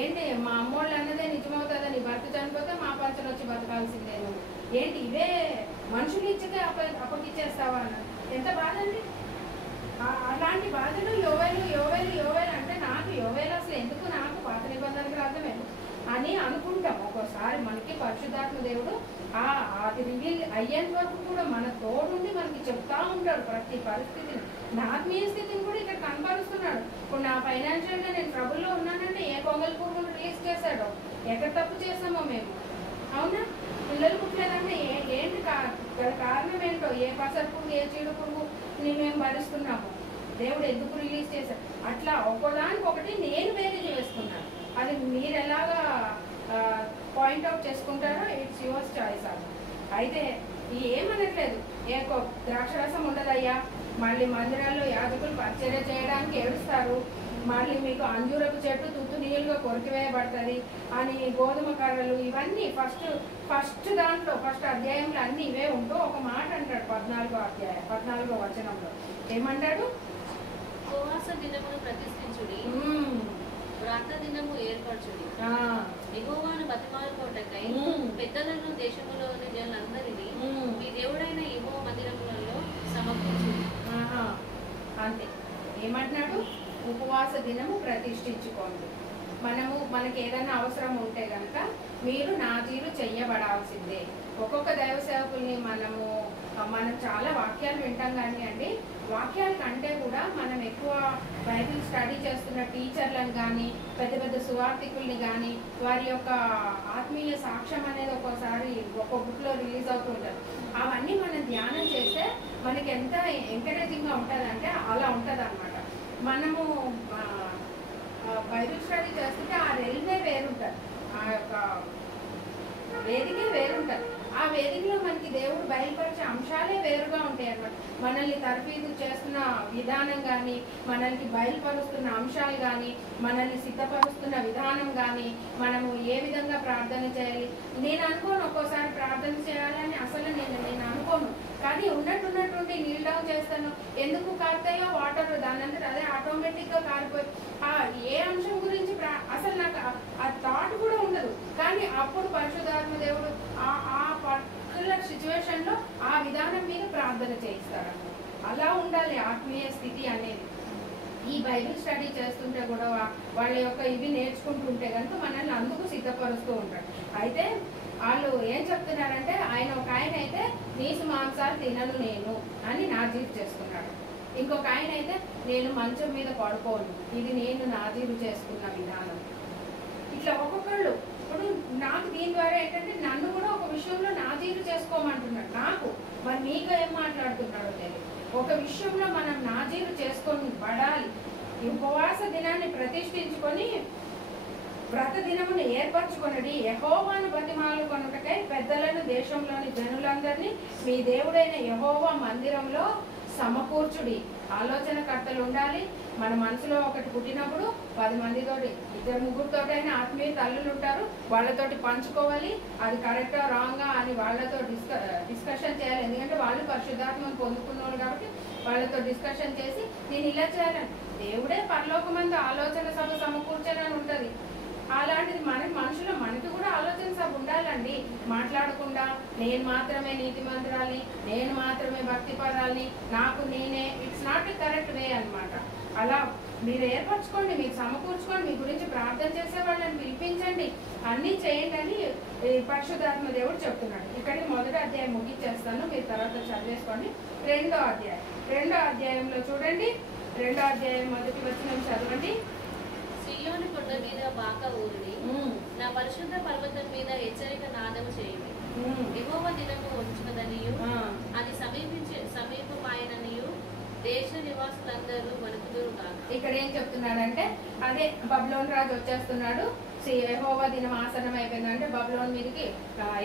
ఏంటి మా అమ్మోళ్ళు అన్నదే నిజమవుతుందా? నీ భర్త చనిపోతే మా పంచను వచ్చి బతకాల్సిందే, నువ్వు ఏంటి ఇవే మనుషులు ఇచ్చకే అప్పగిచ్చేస్తావా అన్న. ఎంత బాధ అండి! అలాంటి బాధలు యోవేలు అంటే నాకు యోవేలు అసలు ఎందుకు, నాకు పాత నిబంధన గ్రంథం ఎందుకు అని అనుకుంటాం. ఒక్కోసారి మనకి పరిశుద్ధాత్మ దేవుడు అది రివీల్ అయ్యేంత వరకు కూడా మన తోడుండి మనకి చెప్తా ఉంటాడు ప్రతి పరిస్థితిని. నా ఆత్మీయ స్థితిని కూడా ఇక్కడ కనపరుస్తున్నాడు. ఇప్పుడు నా ఫైనాన్షియల్గా నేను ట్రబుల్లో ఉన్నానంటే ఏ పొంగల్ పురుగును రిలీజ్ చేశాడో, ఎక్కడ తప్పు చేసామో మేము, అవునా? పిల్లలు పుట్టలేదంటే ఏంటి కారణం ఏంటో, ఏ పసరు పురుగు, ఏ చీడ పురుగుని మేము భరిస్తున్నాము, దేవుడు ఎందుకు రిలీజ్ చేశాడు? అట్లా ఒక్కోదానికి ఒకటి నేను వేరే చేసుకున్నాను. అది మీరు ఎలాగా పాయింట్అవుట్ చేసుకుంటారో ఇట్స్ యువర్ చాయిస్. అది అయితే ఏమనట్లేదు, ద్రాక్షరసం ఉండదయ్యా, మళ్ళీ మందిరాల్లో యాజకులు పరిచర్య చేయడానికి ఏడుస్తారు, మళ్ళీ మీకు అంజూరపు చెట్టు తుత్తునీయులుగా కొరికివేయబడుతుంది అని, గోధుమ కర్రలు, ఇవన్నీ ఫస్ట్ దాంట్లో ఫస్ట్ అధ్యాయంలో అన్ని ఇవే ఉంటూ ఒక మాట అంటాడు 14వ వచనంలో. ఏమంటాడు? ఉపవాస దినమును ప్రతిష్ఠించుడి, వ్రత దినము ఏర్పరచుడి, యెహోవాను బతిమాలుకొనుటకై పెద్దలను దేశములోని జనులందరినీ మీ దేవుడైన యెహోవా మందిరములలో సమర్పించుడి. అంతే. ఏమంటున్నాడు? ఉపవాస దినము ప్రతిష్ఠించుకోండి. మనకి ఏదైనా అవసరం ఉంటే కనుక మీరు నాజీరు చెయ్యబడాల్సిందే. ఒక్కొక్క దైవ సేవకుల్ని మనం చాలా వాక్యాలు వింటాం కానీ అండి, వాక్యాల కంటే కూడా మనం ఎక్కువ బైబిల్ స్టడీ చేస్తున్న టీచర్లను కానీ, పెద్ద పెద్ద సువార్థికుల్ని కానీ, వారి యొక్క ఆత్మీయ సాక్ష్యం అనేది ఒక్కోసారి ఒక్కో బుక్లో రిలీజ్ అవుతుంటారు. అవన్నీ మనం ధ్యానం చేస్తే మనకి ఎంత ఎంకరేజింగ్గా ఉంటుందంటే అలా ఉంటుంది అనమాట. మనము బైబిల్ స్టడీ చేస్తుంటే ఆ రెల్వే వేరుంటుంది, ఆ యొక్క వేదికే వేరుంటుంది. ఆ వేదికలో మనకి దేవుడు బయలుపరిచే అంశాలే వేరుగా ఉంటాయి అన్నమాట. మనల్ని తర్ఫీదు చేస్తున్న విధానం కానీ, మనల్ని బయలుపరుస్తున్న అంశాలు కానీ, మనల్ని సిద్ధపరుస్తున్న విధానం కానీ, మనము ఏ విధంగా ప్రార్థన చేయాలి. నేను అనుకోను ఒక్కోసారి ప్రార్థన చేయాలని, అసలు నేను అనుకోను. కానీ ఉన్నట్టుండి నీల్ డౌన్ చేస్తాను. ఎందుకు కారుతాయో వాటర్ దానంతట అదే ఆటోమేటిక్గా కారిపోయి ఏ అంశం గురించి అసలు నాకు ఆ థాట్ కూడా ఉండదు. కానీ అప్పుడు పరిశుద్ధాత్మ దేవుడు ఆ పర్టికులర్ సిచ్యువేషన్లో ఆ విధానం మీద ప్రార్థన చేయిస్తాడు. అలా ఉండాలి ఆత్మీయ స్థితి అనేది. ఈ బైబిల్ స్టడీ చేస్తుంటే కూడా వాళ్ళ యొక్క ఇవి నేర్చుకుంటుంటే కనుక మనల్ని అందుకు సిద్ధపరుస్తూ ఉంటాడు. అయితే వాళ్ళు ఏం చెప్తున్నారంటే, ఒక ఆయన అయితే నీసు మాంసాలు తినను నేను అని నాజీరు చేసుకున్నాడు. ఇంకొక ఆయన అయితే నేను మంచం మీద పడుకోను, ఇది నేను నాజీరు చేసుకున్న విధానం. ఇట్లా ఒక్కొక్కళ్ళు ఇప్పుడు నాకు దీని ద్వారా ఏంటంటే నన్ను కూడా ఒక విషయంలో నాజీరు చేసుకోమంటున్నాడు. నాకు మరి మీకు ఏం మాట్లాడుతున్నాడో తెలియదు. ఒక విషయంలో మనం నాజీరు చేసుకొని పడాలి. ఈ ఉపవాస దినాన్ని ప్రతిష్ఠించుకొని వ్రత దినమును ఏర్పరచుకొనడి, యెహోవాను బతిమాలు కొనుటకై పెద్దలను దేశంలోని జనులందరినీ మీ దేవుడైన యెహోవా మందిరంలో సమకూర్చుడి. ఆలోచనకర్తలు ఉండాలి. మన మనసులో ఒకటి పుట్టినప్పుడు 10 మందితోటి 2-3తోటైనా ఆత్మీయ తల్లులు ఉంటారు, వాళ్ళతోటి పంచుకోవాలి. అది కరెక్టా రాంగా అని వాళ్ళతో డిస్కషన్ చేయాలి. ఎందుకంటే వాళ్ళు పరిశుద్ధాత్మను పొందుకున్నారు కాబట్టి వాళ్ళతో డిస్కషన్ చేసి నేను ఇలా చేయాలని. దేవుడే పరలోకమందు ఆలోచన సభ సమకూర్చాలని ఉంటుంది. అలాంటిది మనుషులు మనకి కూడా ఆలోచన సభ ఉండాలండి. మాట్లాడకుండా నేను మాత్రమే నీతిమంతురాలి, నేను మాత్రమే భక్తి పరాలని, నాకు నేనే, it's not a correct way అన్నమాట. అలా మీరు ఏర్పరచుకోండి, మీరు సమకూర్చుకోండి, మీ గురించి ప్రార్థన చేసే వాళ్ళని పిలిపించండి, అన్నీ చేయండి అని పరిశుద్ధాత్మ దేవుడు చెప్తున్నాడు. ఇక్కడికి 1వ అధ్యాయం ముగించేస్తాను, మీరు తర్వాత చదివేసుకోండి. 2వ అధ్యాయంలో చూడండి. 2వ అధ్యాయం 1వ వచనం చదవండి. సియోను కొండ మీద బాకా ఊరిని, నా పరిశుద్ధ పర్వతం మీద హెచ్చరిక నాదము చేయండి. యెహోవా దినము వచ్చునదనియు అది సమీపమాయననియు దేశ నివాసులందరూ వణుకుదురు కాక. ఇక్కడ ఏం చెప్తున్నాడంటే, అదే బబులోను రాజు వచ్చేస్తున్నాడు, యెహోవా దినం ఆసనం అయిపోయిందంటే బబులోను మీదకి,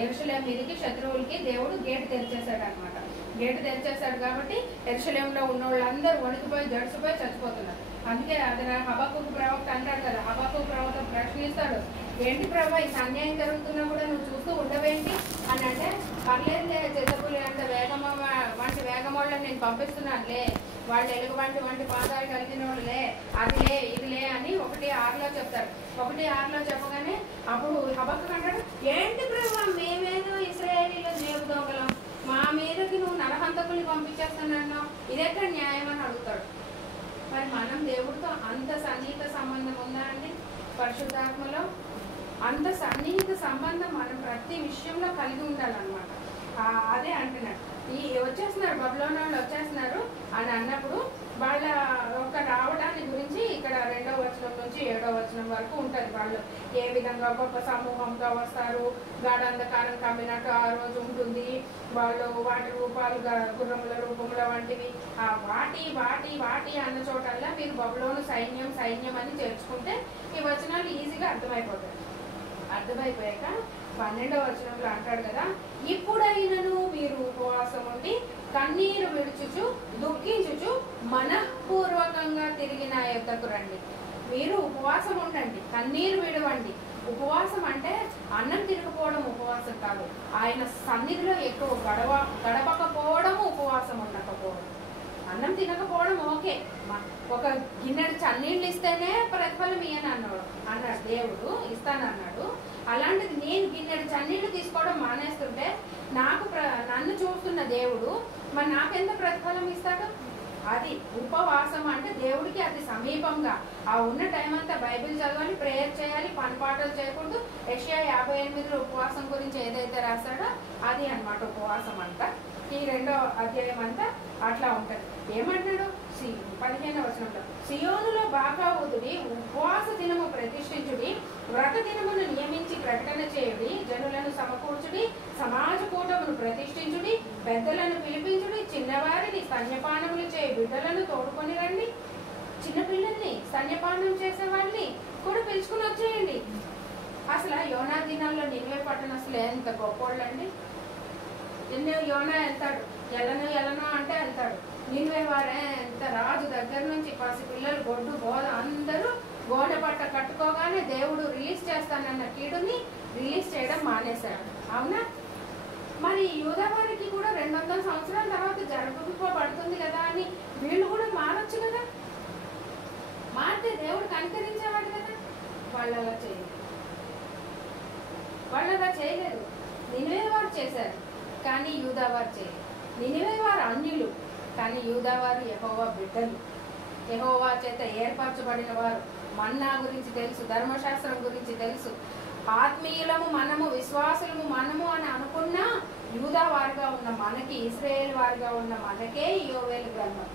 యెరూషలేము మీదకి శత్రువులకి దేవుడు గేటు తెరిచేశాడు అనమాట. గేటు తెరిచేశాడు కాబట్టి యెరూషలేములో ఉన్న వాళ్ళందరూ వణికిపోయి జడిసిపోయి చచ్చిపోతున్నారు. అందుకే అది హబక్కూకు ప్రవక్త అంటాడు కదా, హబక్కూకు ప్రవక్త ప్రశ్నిస్తాడు, ఏంటి ప్రభా ఈ అన్యాయం జరుగుతున్నా కూడా నువ్వు చూస్తూ ఉండవేంటి అని. అంటే పర్లేదులే, జెజబెల్ అంత వంటి వేగమోళ్ళని నేను పంపిస్తున్నానులే, వాళ్ళు ఎలుగు వంటి పాదాలు కలిగిన వాళ్ళులే, అదిలే ఇదిలే అని 1:6లో చెప్తారు. 1:6లో చెప్పగానే అప్పుడు హబక్కూకు అంటాడు, ఏంటి ప్రభా మేమేదో ఇశ్రాయేలీలో జేబు దొంగలం, మా మీదకి నువ్వు నరహంతకుల్ని పంపించేస్తానన్నావు, ఇదెక్కడ న్యాయం అని అడుగుతాడు. మరి మనం దేవుడితో అంత సన్నిహిత సంబంధం ఉందా అండి? పరిశుద్ధాత్మలో అంత సన్నిహిత సంబంధం మనం ప్రతి విషయంలో కలిగి ఉండాలన్నమాట. అదే అంటున్నాడు, వచ్చేస్తున్నారు బబులోను వాళ్ళు వచ్చేస్తున్నారు అని అన్నప్పుడు వాళ్ళ ఒక రావడాన్ని గురించి ఇక్కడ 2వ వచనం నుంచి 7వ వచనం వరకు ఉంటుంది. వాళ్ళు ఏ విధంగా గొప్ప సమూహంతో వస్తారు, గాఢంధకారం కమ్మినట్టు ఆ రోజు ఉంటుంది, వాళ్ళు వాటి రూపాలు గుర్రముల రూపముల వంటివి, వాటి వాటి వాటి అన్న చోటల్లా మీరు బబులోను సైన్యం సైన్యం అని చేర్చుకుంటే ఈ వచనాలు ఈజీగా అర్థమైపోతాయి. అర్థమైపోయాక 12వ వచనంలో అంటాడు కదా, ఇప్పుడైనను మీరు ఉపవాసం ఉండి కన్నీరు విడుచుచు దుఃఖించుచు మనఃపూర్వకంగా తిరిగి నా యొద్దకు రండి. మీరు ఉపవాసం ఉండండి, కన్నీరు విడవండి. ఉపవాసం అంటే అన్నం తినకపోవడం ఉపవాసం కాదు, ఆయన సన్నిధిలో ఎక్కువ గడపకపోవడము ఉపవాసం ఉండకపోవడం. అన్నం తినకపోవడం ఓకే, ఒక గిన్నెడు చన్నీళ్ళు ఇస్తేనే ప్రతిఫలం అన్నాడు దేవుడు, ఇస్తానన్నాడు. అలాంటిది నేను గిన్నెడు చన్నీళ్ళు తీసుకోవడం మానేస్తుంటే నన్ను చూస్తున్న దేవుడు మరి నాకెంత ప్రతిఫలం ఇస్తాడు? అది ఉపవాసం అంటే దేవుడికి అతి సమీపంగా ఆ ఉన్న టైం అంతా బైబిల్ చదవాలి, ప్రేయర్ చేయాలి, పనిపాటలు చేయకూడదు. యెషయా 58లో ఉపవాసం గురించి ఏదైతే రాశాడో అది అన్నమాట ఉపవాసం అంతా. ఈ 2వ అధ్యాయం అంతా అట్లా ఉంటుంది. ఏమంటాడు 15వ వచనంలో, సియోనులో బాకా ఊదుడి, ఉపవాస దినము ప్రతిష్ఠించుడి, వ్రత దినమును నియమించి ప్రకటన చేయుడి, జనులను సమకూర్చుడి, సమాజ కూటమును ప్రతిష్ఠించుడి, పెద్దలను పిలిపించుడి, చిన్నవారిని స్తన్యపానములు చేయి బిడ్డలను తోడుకొని రండి. చిన్నపిల్లల్ని స్తన్యపానం చేసే వాళ్ళని కూడా పిలుచుకుని వచ్చేయండి. అసలు యోనా దినాల్లో నినివే పట్టణం అసలు ఎంత గొప్పోళ్ళండి. యోనా వెళ్తాడు, ఎలను అంటే వెళ్తాడు. నిన్వే వారే ఎంత రాజు దగ్గర నుంచి పసి పిల్లలు గొడ్డు బోధ అందరూ గోడ పట్ట కట్టుకోగానే దేవుడు రిలీజ్ చేస్తానన్న కీడుని రిలీజ్ చేయడం మానేశాడు. అవునా? మరి యూదా వారికి కూడా 200 సంవత్సరాల తర్వాత జరుపుకోబడుతుంది కదా అని వీళ్ళు కూడా మారొచ్చు కదా. మారితే దేవుడు కనికరించేవాడు కదా. వాళ్ళు అలా చేయలేదు. నినివే వారు చేశారు, కానీ యూదా వారు చేయలేదు. నినివే వారు అన్యులు, కానీ యూదా వారు యెహోవా బిడ్డలు, యెహోవా చేత ఏర్పరచబడిన వారు. మన్నా గురించి తెలుసు, ధర్మశాస్త్రం గురించి తెలుసు. ఆత్మీయులము మనము, విశ్వాసులము మనము అని అనుకున్నా యూదా వారిగా ఉన్న మనకి, ఇశ్రాయేల్ వారిగా ఉన్న మనకే యోవేలు గ్రంథం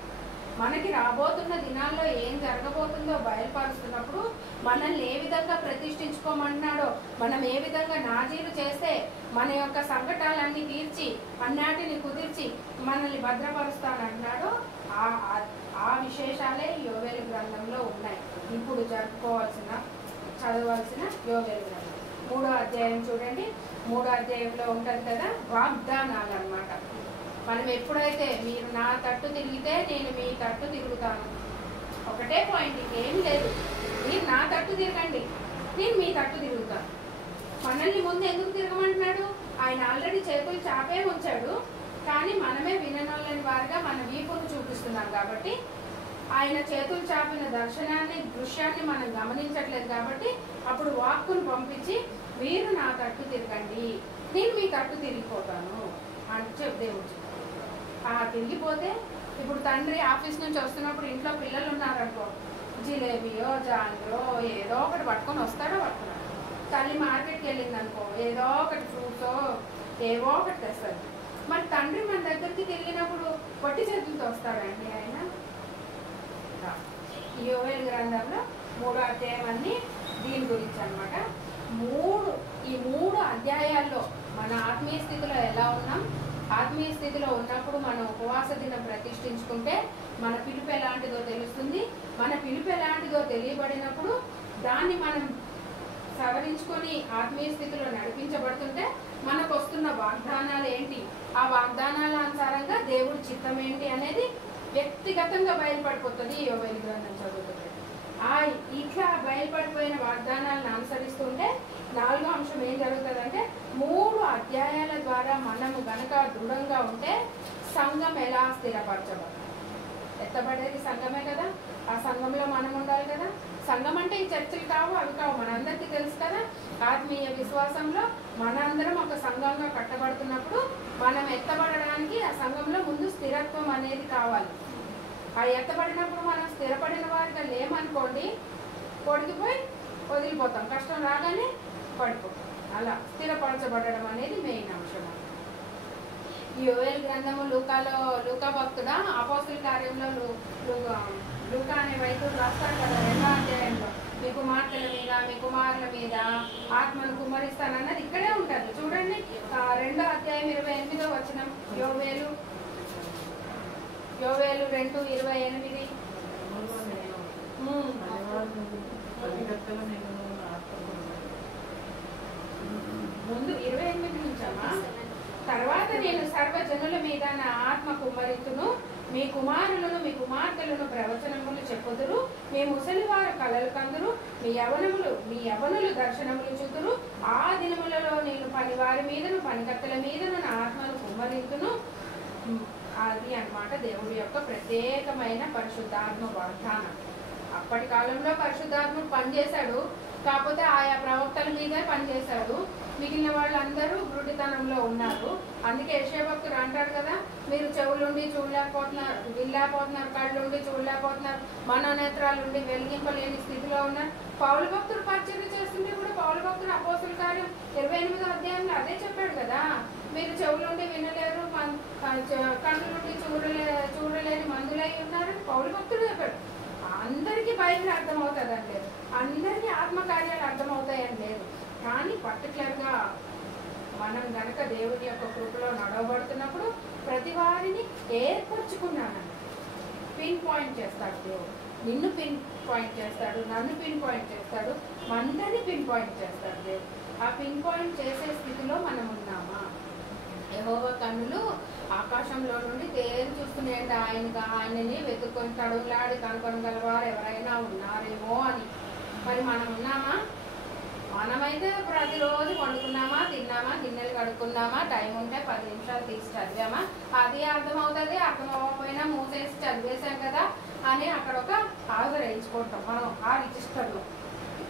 మనకి రాబోతున్న దినాల్లో ఏం జరగబోతుందో బయలుపరుస్తున్నప్పుడు మనల్ని ఏ విధంగా ప్రతిష్ఠించుకోమన్నాడో, మనం ఏ విధంగా నాజీరు చేస్తే మన యొక్క సంకటాలన్నీ తీర్చి అన్నాటిని కుదిర్చి మనల్ని భద్రపరుస్తానంటున్నాడో ఆ విశేషాలే యోవేలు గ్రంథంలో ఉన్నాయి. ఇప్పుడు చదవాల్సిన యోవేలు గ్రంథం 3వ అధ్యాయం చూడండి. 3వ అధ్యాయంలో ఉంటుంది కదా వాగ్దానాలు అన్నమాట. మనం ఎప్పుడైతే మీరు నా తట్టు తిరిగితే నేను మీ తట్టు తిరుగుతాను, ఒకటే పాయింట్, ఇంకేం లేదు. మీరు నా తట్టు తిరగండి, నేను మీ తట్టు తిరుగుతాను. మనల్ని ముందు ఎందుకు తిరగమంటున్నాడు? ఆయన ఆల్రెడీ చేతులు చాపే ఉంచాడు, కానీ మనమే విననొల్లని వారిగా మన వీపును చూపిస్తున్నాం కాబట్టి, ఆయన చేతులు చాపిన దృశ్యాన్ని మనం గమనించట్లేదు కాబట్టి అప్పుడు వాక్కును పంపించి మీరు నా తట్టు తిరగండి, నేను మీ తట్టు తిరిగిపోతాను అని దేవుడు. తిరిగిపోతే ఇప్పుడు తండ్రి ఆఫీస్ నుంచి వస్తున్నప్పుడు ఇంట్లో పిల్లలు ఉన్నారనుకో, జిలేబీయో జాంగ్రో ఏదో ఒకటి పట్టుకొని వస్తాడో పట్టుకున్నాడు. తల్లి మార్కెట్కి వెళ్ళింది అనుకో, ఏదో ఒకటి ఫ్రూట్సో ఏవో ఒకటి తెస్తాడు. మరి తండ్రి మన దగ్గరికి తిరిగినప్పుడు పొట్టి చేతులతో వస్తాడండి ఆయన? యోవేలు గ్రంథంలో 3వ అధ్యాయం అన్ని దీని గురించి అనమాట. ఈ మూడు అధ్యాయాల్లో మన ఆత్మీయ స్థితిలో ఎలా ఉన్నాం, ఆత్మీయ స్థితిలో ఉన్నప్పుడు మనం ఉపవాస దినం ప్రతిష్ఠించుకుంటే మన పిలుపు ఎలాంటిదో తెలుస్తుంది. మన పిలుపు ఎలాంటిదో తెలియబడినప్పుడు దాన్ని మనం సవరించుకొని ఆత్మీయ స్థితిలో నడిపించబడుతుంటే మనకు వస్తున్న వాగ్దానాలు ఏంటి, ఆ వాగ్దానాల అనుసారంగా దేవుడి చిత్తం ఏంటి అనేది వ్యక్తిగతంగా బయలుపడిపోతుంది. యోవేలు గ్రంథం చదువుతుంది. ఇట్లా బయలుపడిపోయిన వాగ్దానాలను అనుసరిస్తుంటే 4వ అంశం ఏం జరుగుతుందంటే 3 అధ్యాయాల ద్వారా మనము గనక దృఢంగా ఉంటే సంఘం ఎలా స్థిరపరచబడదు. ఎత్తబడేది సంఘమే కదా, ఆ సంఘంలో మనం ఉండాలి కదా. సంఘం అంటే ఈ చర్చలు కావు, అవి కావు, మనందరికీ తెలుసు కదా. ఆత్మీయ విశ్వాసంలో మనందరం ఒక సంఘంగా కట్టబడుతున్నప్పుడు మనం ఎత్తబడడానికి ఆ సంఘంలో ముందు స్థిరత్వం అనేది కావాలి. ఆ ఎత్తబడినప్పుడు మనం స్థిరపడిన వారిగా లేమనుకోండి, పొడిగిపోయి వదిలిపోతాం, కష్టం రాగానే పడిపోతాం. అలా స్థిరపరచబడడం అనేది మెయిన్ అంశం. ఈ యోవేలు గ్రంథము లూకా భక్తుడా అపోస్తుల కార్యంలో లూకా అనే వైద్యుడు రాస్తాడు కదా 2వ అధ్యాయంలో, మీ కుమార్తెల మీద మీ కుమారుల మీద ఆత్మను కుమ్మరిస్తానన్నది ఇక్కడే ఉంటుంది. చూడండి 2వ అధ్యాయం 28వ వచనం, యోవేలు 2:28. ముందు 28 నుంచమ్మా. తర్వాత నేను సర్వజనుల మీద నా ఆత్మ కుమ్మరించును, మీ కుమారులను మీ కుమార్తెలను ప్రవచనములు చెప్పుదురు, మీ ముసలివారు కలలు కందురు, మీ యవనులు దర్శనములు చూదురు. ఆ దినములలో నేను పనివారి మీదను పనికత్తెల మీదను నా ఆత్మను కుమ్మరించును. అది అన్నమాట దేవుడి యొక్క ప్రత్యేకమైన పరిశుద్ధాత్మ వాగ్దానం. అప్పటి కాలంలో పరిశుద్ధాత్మ పనిచేశాడు, కాకపోతే ఆయా ప్రవక్తల మీదే పనిచేశాడు. మిగిలిన వాళ్ళందరూ గురుడితనంలో ఉన్నారు. అందుకే యెషయా భక్తుడు అంటాడు కదా, మీరు చెవులుండి చూడలేకపోతున్నారు, వినలేకపోతున్నారు, కళ్ళుండి చూడలేకపోతున్నారు, మనోనేత్రాలుండి వెలిగింపలేని స్థితిలో ఉన్నారు. పౌలు భక్తుడు పరిచర్య చేస్తుంటే కూడా పౌలు భక్తుడు అపోస్తుల కార్యం 28వ అధ్యాయంలో అదే చెప్పాడు కదా, మీరు చెవులుండి వినలేరు, కళ్ళుండి చూడలేని మందులై ఉన్నారు పౌలు భక్తుడు చెప్పాడు. అందరికీ బైబిల్ అర్థమవుతుందని లేదు, అందరికీ ఆత్మకార్యాలు అర్థమవుతాయని లేదు. కానీ పర్టికులర్గా మనం గనక దేవుని యొక్క కృపలో నడవబడుతున్నప్పుడు ప్రతి వారిని ఏర్పరచుకున్నానని పిన్ పాయింట్ చేస్తాడు దేవుడు. నిన్ను పిన్ పాయింట్ చేస్తాడు, నన్ను పిన్ పాయింట్ చేస్తాడు, మందని పిన్ పాయింట్ చేస్తాడు దేవుడు. ఆ పిన్ పాయింట్ చేసే స్థితిలో మనం ఉన్నామా? యెహోవా కన్నులు ఆకాశంలో నుండి తేరు చూస్తున్నాయంట ఆయనని వెతుక్కొని తడులాడి కనుకొనగలవారు ఎవరైనా ఉన్నారేమో అని. మరి మనం ఉన్నామా? మనమైతే ప్రతిరోజు వండుకున్నామా, తిన్నామా, గిన్నెలు కడుక్కున్నామా, టైం ఉంటే 10 నిమిషాలు తీసి చదివామా, అది అర్థమవుతుంది, అర్థం అవ్వకపోయినా మూసేసి చదివేశాం కదా అని అక్కడ ఒక హాజరు వేయించుకుంటాం మనం ఆ రిజిస్టర్లో.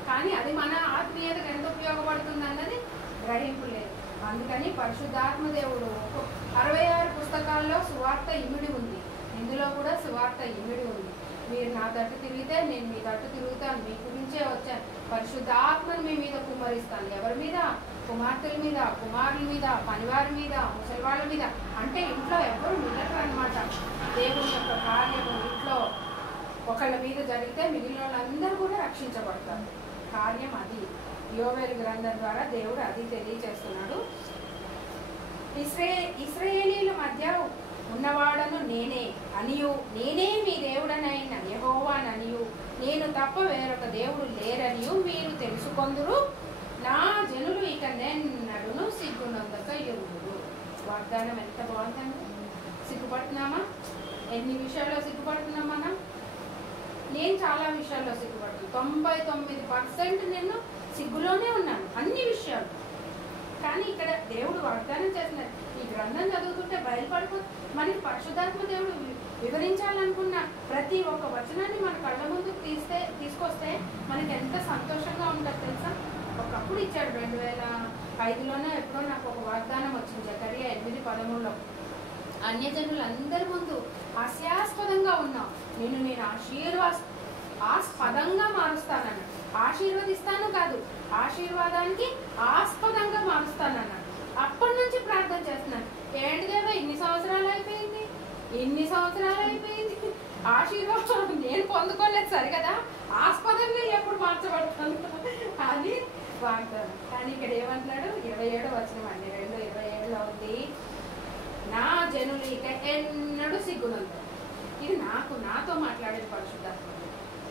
కానీ అది మన ఆత్మీయతకు ఎంత ఉపయోగపడుతుంది అన్నది గ్రహింపు లేదు. అందుకని పరిశుద్ధాత్మ దేవుడు 66 పుస్తకాల్లో సువార్త ఇమిడి ఉంది. ఇందులో కూడా సువార్త ఇమిడి ఉంది. మీరు నా తట్టు తిరిగితే నేను మీ తట్టు తిరుగుతాను, మీ గురించే వచ్చాను. పరిశుద్ధాత్మను మీ మీద కుమ్మరిస్తాను. ఎవరి మీద? కుమార్తెల మీద, కుమారుల మీద, పనివారి మీద, ముసలివాళ్ళ మీద. అంటే ఇంట్లో ఎవరు మిగలరు అనమాట. దేవుని యొక్క కార్యము ఇంట్లో ఒకళ్ళ మీద జరిగితే మిగిలిన వాళ్ళందరూ కూడా రక్షించబడతారు. కార్యం అది. యోవేలు గ్రంథం ద్వారా దేవుడు అది తెలియచేస్తున్నాడు. ఇశ్రాయేలీల మధ్య ఉన్నవాడను నేనే అనియు, నేనే మీ దేవుడనైన యెహోవాననియు, నేను తప్ప వేరొక దేవుడు లేరనియు మీరు తెలుసుకొందురు. నా జనులు ఇక నెన్నడును సిగ్గునందక ఎరుగురు. వాగ్దానం ఎంత బాగుందండి. సిగ్గుపడుతున్నామా? ఎన్ని విషయాల్లో సిగ్గుపడుతున్నాం మనం? నేను చాలా విషయాల్లో సిగ్గుపడుతున్నాను. 99% నేను సిగ్గులోనే ఉన్నాను అన్ని విషయాలు. కానీ ఇక్కడ దేవుడు వాగ్దానం చేస్తున్నారు. ఈ గ్రంథం చదువుతుంటే బయలుపడిపోతుంది. మనకి పరిశుద్ధాత్మ దేవుడు వివరించాలనుకున్న ప్రతి ఒక్క వచనాన్ని మన కళ్ళ ముందుకు తీసుకొస్తే మనకి ఎంత సంతోషంగా ఉంటుంది తెలుసా? ఒకప్పుడు ఇచ్చాడు. 2005లోనే ఎప్పుడో నాకు ఒక వాగ్దానం వచ్చింది. జకరియా 8:13లో అన్యజనులందరి ముందు హాస్యాస్పదంగా ఉన్నావు, నేను ఆస్పదంగా మారుస్తానన్నాడు. ఆశీర్వదిస్తాను కాదు, ఆశీర్వాదానికి ఆస్పదంగా మారుస్తానన్నాడు. అప్పటి నుంచి ప్రార్థన చేస్తున్నాను. ఏంటి దేవా ఇన్ని సంవత్సరాలు అయిపోయింది, ఆశీర్వాదం నేను పొందుకోలేదు సరిగదా, ఆస్పదంగా ఎప్పుడు మార్చబడతాను అని వాగ్దానం. కానీ ఇక్కడ ఏమంటున్నాడు? 27వ వచనం అండి, 2:27లో ఉంది, నా జనులు ఇక ఎన్నడూ సిగ్గునందు. ఇది నాతో మాట్లాడేది పరిశుద్ధాత్మ.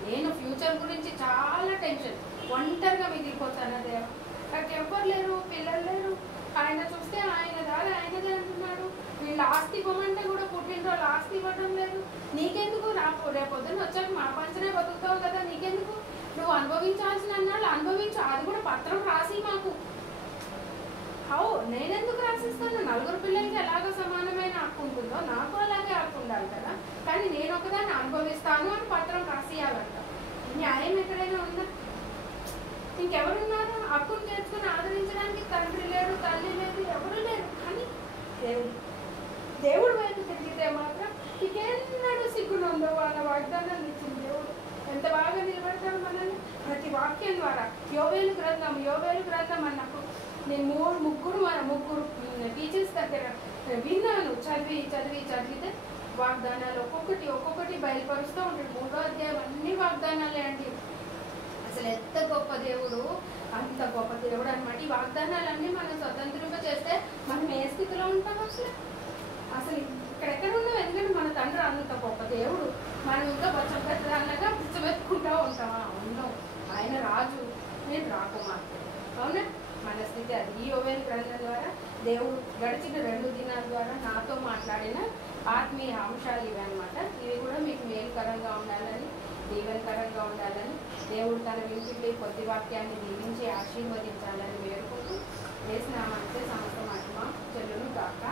నేను ఫ్యూచర్ గురించి చాలా టెన్షన్, ఒంటరిగా మిగిలిపోతాను. దేవా నాకు ఎవ్వరు లేరు, పిల్లలు లేరు, ఆయన చూస్తే ఆయన దారి ఆయనదే అంటున్నాడు. వీళ్ళు ఆస్తి ఇవ్వమంటే కూడా పుట్టినరోజు ఆస్తి ఇవ్వడం లేదు. నీకెందుకు? రేపొద్దున వచ్చాక మా పంచనే బతుకుతావు కదా, నీకెందుకు? నువ్వు అనుభవించాల్సిన అన్నాళ్ళు అనుభవించు, అది కూడా పత్రం రాసి మాకు. నేనెందుకు రాసిస్తాను? 4 పిల్లలకి ఎలాగో సమానమైన హక్కు ఉంటుందో నాకు అలాగే హక్కు ఉండాలి కదా. కానీ నేను ఒకదాన్ని అనుభవిస్తాను అని పత్రం రాసియాలంట. న్యాయం ఎక్కడైనా ఉందా? ఇంకెవరున్నారు? హక్కును చేర్చుకుని ఆదరించడానికి తండ్రి లేడు, తల్లి లేదు, ఎవరు లేరు. కానీ దేవుడు వైపు తిరిగితే మాత్రం ఇంకెన్నడూ సిగ్గునుందో వాళ్ళ వాగ్దానాన్ని ఇచ్చింది దేవుడు. ఎంత బాగా నిలబడతాడు మనల్ని ప్రతి వాక్యం ద్వారా. యోవేలు గ్రంథం అన్నప్పుడు నేను ముగ్గురు టీచర్స్ దగ్గర విన్నాను. చదివితే వాగ్దానాలు ఒక్కొక్కటి బయలుపరుస్తూ ఉంటాడు. 3వ అధ్యాయం అన్ని వాగ్దానాలే అండి. అసలు ఎంత గొప్ప దేవుడు, అంత గొప్ప దేవుడు అనమాట. ఈ వాగ్దానాలన్నీ మనం స్వతంత్రింప చేస్తే మనం ఏ స్థితిలో ఉంటాం? అసలు ఇక్కడెక్కడ ఉన్నాం? ఎందుకంటే మన తండ్రి అంత గొప్ప దేవుడు, మనం ఇంకా బచ్చపెట్టదాన్నగా పిచ్చబెట్టుకుంటూ ఉంటామా? ఉన్నాం. ఆయన రాజు, నేను రాకుమార్తె. అవునా? మన స్థితి అది. ఈ యోవేలు గ్రంథం ద్వారా దేవుడు గడిచిన 2 దినాల ద్వారా నాతో మాట్లాడిన ఆత్మీయ అంశాలు ఇవి అనమాట. ఇవి కూడా మీకు మేలుకరంగా ఉండాలని, దీవెనకరంగా ఉండాలని, దేవుడు తన వింటుంటే కొద్ది వాక్యాన్ని దీవించి ఆశీర్వదించాలని వేడుకుంటూ వేసినామంటే సమస్త మహిమ చెల్లును కాక.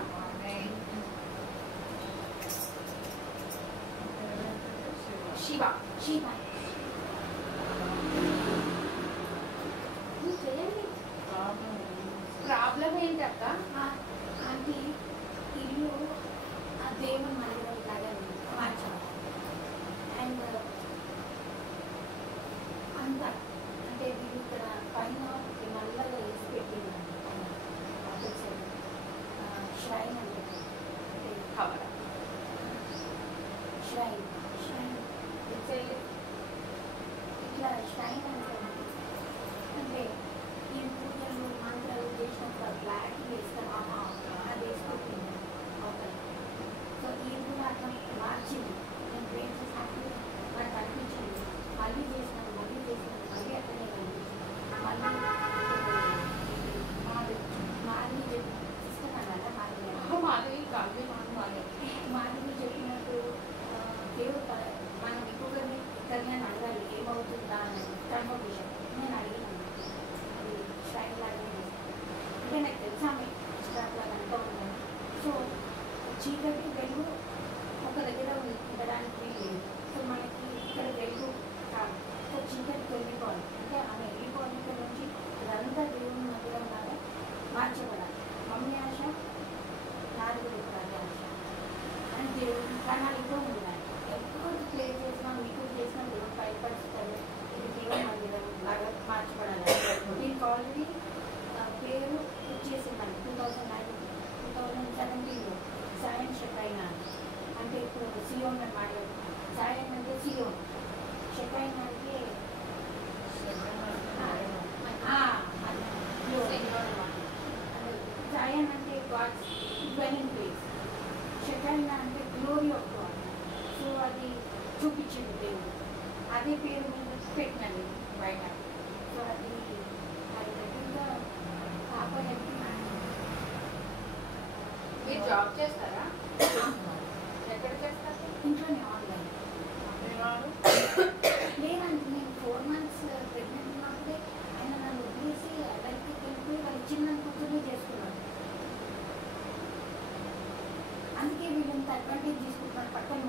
శివ చేయండి. ప్రాబ్లం ఏంటక్క? అది ఇల్లు ఆ దేవుని మందిరం లాగా మార్చాలి. అండ్ అంతా అంటే వీళ్ళు ఇక్కడ పైన నల్లగా వేసి పెట్టింది ష్రైన్ అంటే కవర్ ష్రైన్ ఇట్లా ష్రైన్ అంటే ఈ పూజలు మంత్రాలు చేసినప్పుడు బ్లాక్ వేస్తాం, అది వేసుకుంటుంది అవుతాయి. సో ఇది కూడా చీకటి వెలుగు ఒక దగ్గర ఉండడానికి వీలు. సో మనకి ఇక్కడ వెలుగు కాదు. సో చీకటి తొలగిపోవాలి అంటే ఆమె వెళ్ళిపోవాలి ఇక్కడ నుంచి. ఇదంతా దేవుని మందిరం లాగా మార్చబడాలి. మమ్మీ ఆశ, నాలుగు రూపాయల ఆశ అని దేవుని ప్రణాళికలో ఉండాలి. ఎప్పుడు ప్లే చేసినా మీకు చేసినా దేవుడు బయటపరుస్తాడు. ఇది దేవుని మందిరం లాగా మార్చబడాలి. దీనికి ఆల్రెడీ పేరు వచ్చేసిందండి 2017లో సాయం షకైనా అంటే ఇప్పుడు సియోన్ అని మాట్లాడుతున్నాం. సాయం అంటే సియోన్, షకైనా అంటే సాయం అంటే గాడ్స్ డ్వెల్లింగ్ ప్లేస్, షకైనా అంటే గ్లోరీ ఆఫ్ గాడ్. సో అది చూపించింది దేవుడు, అదే పేరు మీద పెట్టినది బయట. సో అది దగ్గరగా పాప మీరు జాబ్ చేస్తారా? ఎక్కడ చేస్తారు? ఇంట్లోనే ఆన్లైన్ లేదండి. నేను 4 months ప్రెగ్నెంట్ ఉన్నప్పుడే ఆయన నన్ను వదిలేసి అమెరికాకి వెళ్ళిపోయి వాళ్ళ చిన్న కూతుర్ని చేసుకున్నాను. అందుకే వీళ్ళంత అడ్వాంటేజ్ తీసుకుంటున్నాను. పక్కన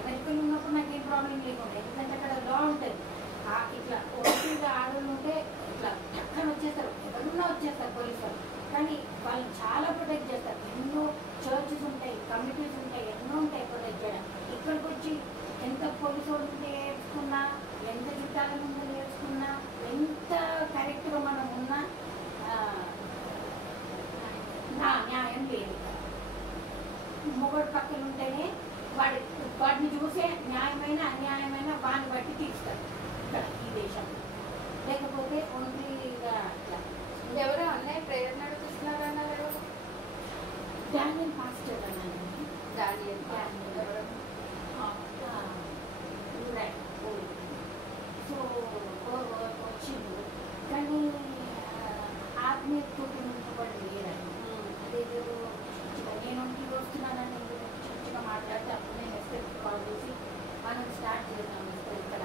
అమెరికాలో ఉన్నప్పుడు నాకేం ప్రాబ్లం లేకుండా, ఎందుకంటే అక్కడ లా ఉంటుంది. ఇట్లా ఓటీగా ఆడవాళ్ళు ఉంటే ఇట్లా చక్కగా వచ్చేస్తారు, ఎవరున్నా వచ్చేస్తారు పోలీసు వాళ్ళు. కానీ వాళ్ళు చాలా ప్రొటెక్ట్ చేస్తారు. ఎన్నో చర్చెస్ ఉంటాయి, కమిటీస్ ఉంటాయి, ఎన్నో ఉంటాయి ప్రొటెక్ట్ చేయడం. ఇక్కడికి వచ్చి ఎంత పోలీసు వాళ్ళు నేర్చుకున్నా, ఎంత చుట్టాల ముందు నేర్చుకున్నా, ఎంత కరెక్ట్గా మనం ఉన్నా న్యాయం లేదు. మొగడు పక్కన ఉంటేనే వాడిని చూసే న్యాయమైన అన్యాయమైన వాడిని బట్టి తీస్తారు ఇక్కడ ఈ దేశంలో. లేకపోతే ఒంటరిగా అట్లా. ఎవరో అన్నయ్య ప్రేరణ నడిపిస్తున్నారు అన్నారు. డానియల్ పాస్టర్ అన్నాను. డానియల్ ఎవరు? సో వచ్చిండు, కానీ ఆత్మీయతతో నింపబడి లేదండి. అదేదో నేను ఇంటికి వస్తున్నానని చిన్నగా మాట్లాడితే అప్పుడు నేను ఎస్టేట్ కాల్ చేసి మనం స్టార్ట్ చేద్దాం. ఇక్కడ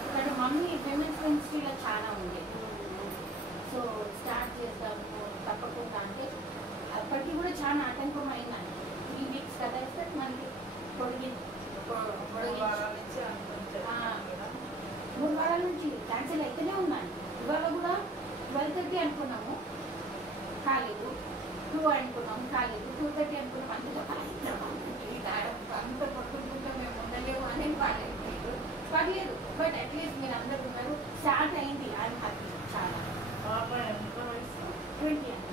ఇక్కడ మమ్మీ విమెన్స్ మినిస్ట్రీలో చాలా ఉంది. సో స్టార్ట్ చేద్దాము తప్పకుండా అంటే అప్పటికి కూడా చాలా ఆటంకం అయిందండి. 3 weeks కదా ఇస్తే మనకి 3 వారాల నుంచి క్యాన్సిల్ అయితేనే ఉన్నాను. ఇవాళ కూడా 12:30 అనుకున్నాము, కాలేదు. 2 అనుకున్నాము, కాలేదు. 2:30 అనుకున్నాము. అంత పట్టుకుంటూ మేము ఉండలేము అని పర్లేదు. బట్ అట్లీస్ట్ మీరు అందరూ ఉన్నారు, స్టార్ట్ అయింది. ఐఎమ్ హ్యాపీ చాలా. 20 అండి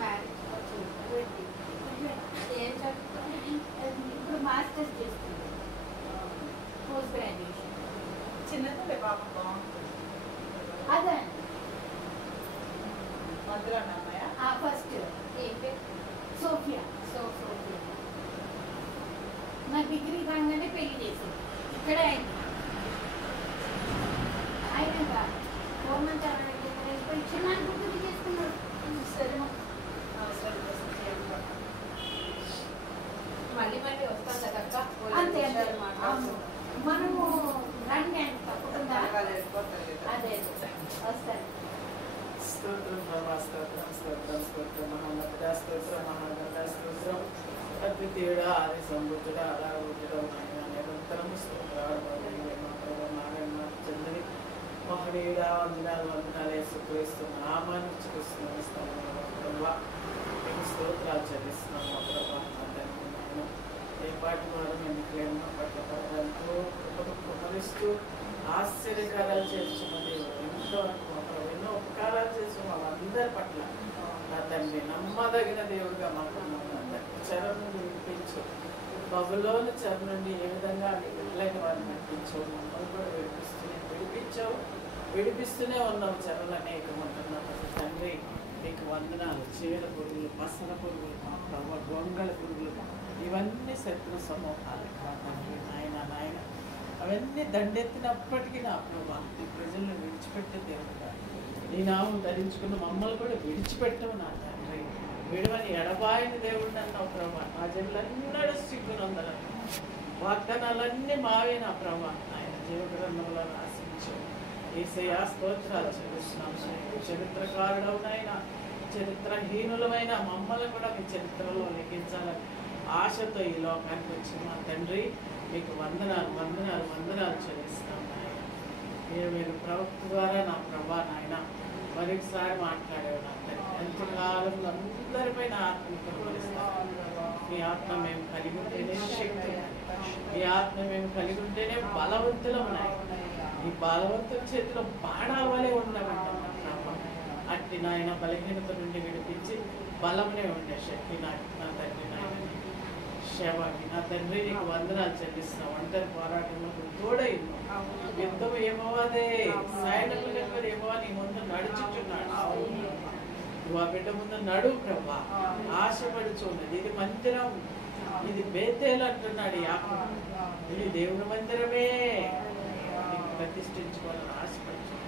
మ్యారేజ్ వచ్చింది. 20 ఏం చదువుతారు? ఇప్పుడు మాస్టర్స్ చేస్తుంది, పోస్ట్ గ్రాడ్యుయేషన్. చిన్నదే పాప బాగుంటుంది. అదే మధ్యలో అమ్మాయ ఫస్ట్ ఏం పేరు? సోఫియా. సోఫియా. నా డిగ్రీ కాగానే పెళ్లి చేసింది. ఇక్కడే అయింది. అయినాక 4 months వెళ్ళిపోయి చిన్న గుర్తు చేసుకున్నాడు. సరే మళ్ళీ మళ్ళీ వస్తాం కదక్క. అంతే అంతే. మనము రండి అండి తప్పకుండా. అదే వస్తాను. స్తోత్రం ప్రభా, స్తోత్రం స్తోత్రం స్తోత్రం మహామతుడా, స్తోత్రం మహాగంగా, స్తోత్రం అద్వితీయుడా, ఆది సంబుద్ధుడా, అలాగుడా నిరంతరం స్తోత్రాలు నారాయణ చంద్రుడి మహనీయుడా, వందనాలు యేసుక్రీస్తు నామాన్ని చూపిస్తున్నాను. మీకు స్తోత్రాలు చెల్లిస్తున్నాము ప్రభా. నేను ఏ పాటి వారు మేము ప్రేమ పట్ల ఎంతో కుమరిస్తూ ఆశ్చర్యకారాలు చేస్తున్న దేవుడు, ఎన్నో ఉపకారాలు చేసిన వాళ్ళందరి పట్ల నా తండ్రి నమ్మదగిన దేవుడిగా మాకు చెర నుండి విడిపించు. బబులోని చెర నుండి ఏ విధంగా వెళ్ళైన వారిని నడిపించావు, మమ్మల్ని కూడా విడిపిస్తూనే ఉన్నావు. చెరలు అనేకం ఉంటున్నావు తండ్రి. మీకు వందనాలు. చీర పురుగులు, పసల పురుగులు, మా ప్రభావ గొంగళ పురుగులు, ఇవన్నీ శత్రు సమూహాలు మా తండ్రి. నాయన అవన్నీ దండెత్తినప్పటికీ నా ప్రభావ ఈ ప్రజలను విడిచిపెట్టే దేవుడుగా నీ నామం ధరించుకున్న మమ్మల్ని కూడా విడిచిపెట్టవు నా తండ్రి. విడవని ఎడబాయని దేవుడు అన్నావు ప్రభా. మా జనులన్నడూ సిగ్గునందన వాగ్దానాలన్నీ మావే నా ప్రభా. ఆయన జీవగ్రంథంలో రాసించు. యేసయ్యా స్తోత్రాలు చెల్లిస్తున్నాము. చరిత్రకారుడవు నాయన, చరిత్రహీనులమైన మమ్మల్ని కూడా మీ చరిత్రలో లెక్కించాలని ఆశతో ఈ లోకానికి వచ్చిన మా తండ్రి మీకు వందనాలు వందనాలు వందనాలు చెల్లిస్తాం నాయన. మీరు ప్రవక్త ద్వారా నా ప్రభా నాయన మరొకసారి మాట్లాడేవి నా తండ్రి. ఎంతకాలంలో అందరిపైన ఆత్మను కురిపిస్తాం. మీ ఆత్మ మేము కలిగి ఉంటేనే శక్తి, మీ ఆత్మ మేము కలిగి ఉంటేనే బలవంతులమున్నాయి. ఈ బలవంతుల చేతిలో బాణాల వలె ఉండమంటాం. అట్టి నాయన బలహీనత నుండి విడిపించి బలమునే ఉండే శక్తి నా తండ్రి నాయన క్షేమాన్ని నా తండ్రి నీకు వందనాలు చెల్లిస్తున్నాం. ఒంటరి పోరాటంలో తోడై యుద్ధం ఏమవ్వదే సైనికులు ఏమో నీ ముందు నడుచుచున్నాడు. నువ్వు ఆ బిడ్డ ముందు నడువు ప్రభా, ఆశపడుచున్నది. ఇది మందిరం, ఇది బేతేలు అంటున్నాడు యాకోబు. ఇది దేవుని మందిరమే, నీకు ప్రతిష్ఠించుకోవాలని ఆశపడుచున్నాడు.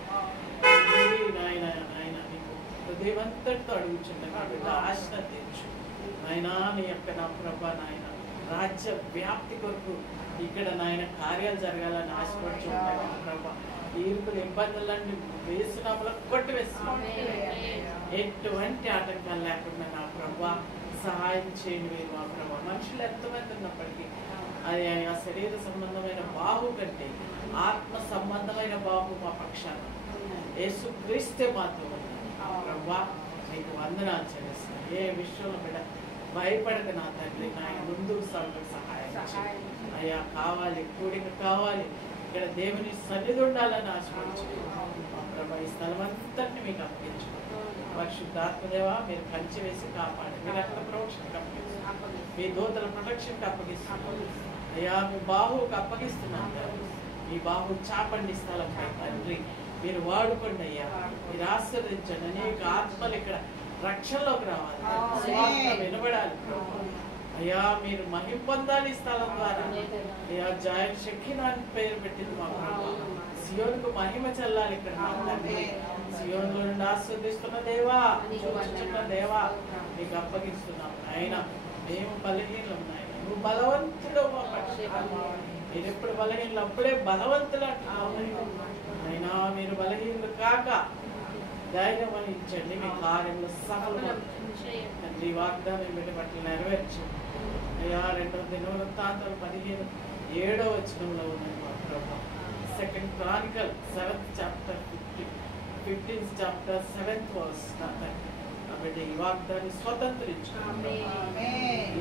నాయన నాయన నీకు హృదయమంతటితో అడుగుచున్నాడు. ఆశ తెచ్చు నాయనా, నీ యొక్క నా ప్రభా నాయన రాజ్య వ్యాప్తి కొరకు ఇక్కడ నాయన కార్యాలు జరగాలని ఆశపడుచుంటాను ప్రభా. ఈరుకులు ఇబ్బందులన్నీ వేసినప్పుడు కొట్టివేస్తున్నాం. ఎటువంటి ఆటంకాలు లేకుండా నా ప్రభా సహాయం చేయండి మీరు మా ప్రభా. మనుషులు ఎంతమంది ఉన్నప్పటికీ అది ఆ శరీర సంబంధమైన బాహు కంటే ఆత్మ సంబంధమైన బాహు మా పక్షాన యేసుక్రీస్తే మాతో ప్రభా మీకు వందనాలు చెల్లిస్తున్నాను. ఏ విషయంలో బిడ్డ భయపడక నా తండ్రి నాయన ముందుకు సాగు సహాయం అయ్యా. కావాలి కూడిక కావాలి, ఇక్కడ దేవుని సన్నిధి ఉండాలని ఆశపడుచు మా ప్రభా. ఈ స్థలం అంతటిని మీకు అప్పగించు. పరిశుద్ధాత్మదేవా మీరు కంచి వేసి కాపాడు. మీ రక్త ప్రోక్షణకు అప్పగిస్తున్నాం, మీ దూతల ప్రొటెక్షన్కి అప్పగిస్తున్నాం అయ్యా. మీ బాహువుకి అప్పగిస్తున్నాను. మీ బాహు చాపండి స్థలంపై తండ్రి, మీరు వాడుకోండి అయ్యా. మీరు ఆశీర్వదించండి. అనేక ఆత్మలు ఇక్కడ రక్షణలోకి రావాలి, వినబడాలి అయ్యా. మీరు మహిమ పొందాలి ఈ స్థలం ద్వారా అయ్యా. జాయన్ షెకినా అని పేరు పెట్టింది మా ప్రభు. సియోనుకు మహిమ చెల్లాలి ఇక్కడ నా తండ్రి. సియోనులో నుండి ఆస్వాదిస్తున్న దేవా, చూస్తున్న దేవా నీకు అప్పగిస్తున్నాం ఆయన. మేము బలహీనం నాయన, నువ్వు బలవంతుడు మా పక్షాన. మీరు ఎప్పుడు బలహీనలు అప్పుడే బలవంతులు అంటున్నావు అయినా. మీరు బలహీనులు కాక ధైర్యం వహించండి. మీ కార్యంలో సఫలం తండ్రి. వాగ్దానం బిడ్డ పట్ల నెరవేర్చు అయ్యా. 2 దినవృత్తాంతాలు 15:7 వచనంలో ఉన్నది మా ప్రభు. 2 Chronicles 7th chapter 15th chapter 7th verse. కాబట్టి ఈ వాగ్దాన్ని స్వతంత్రించు.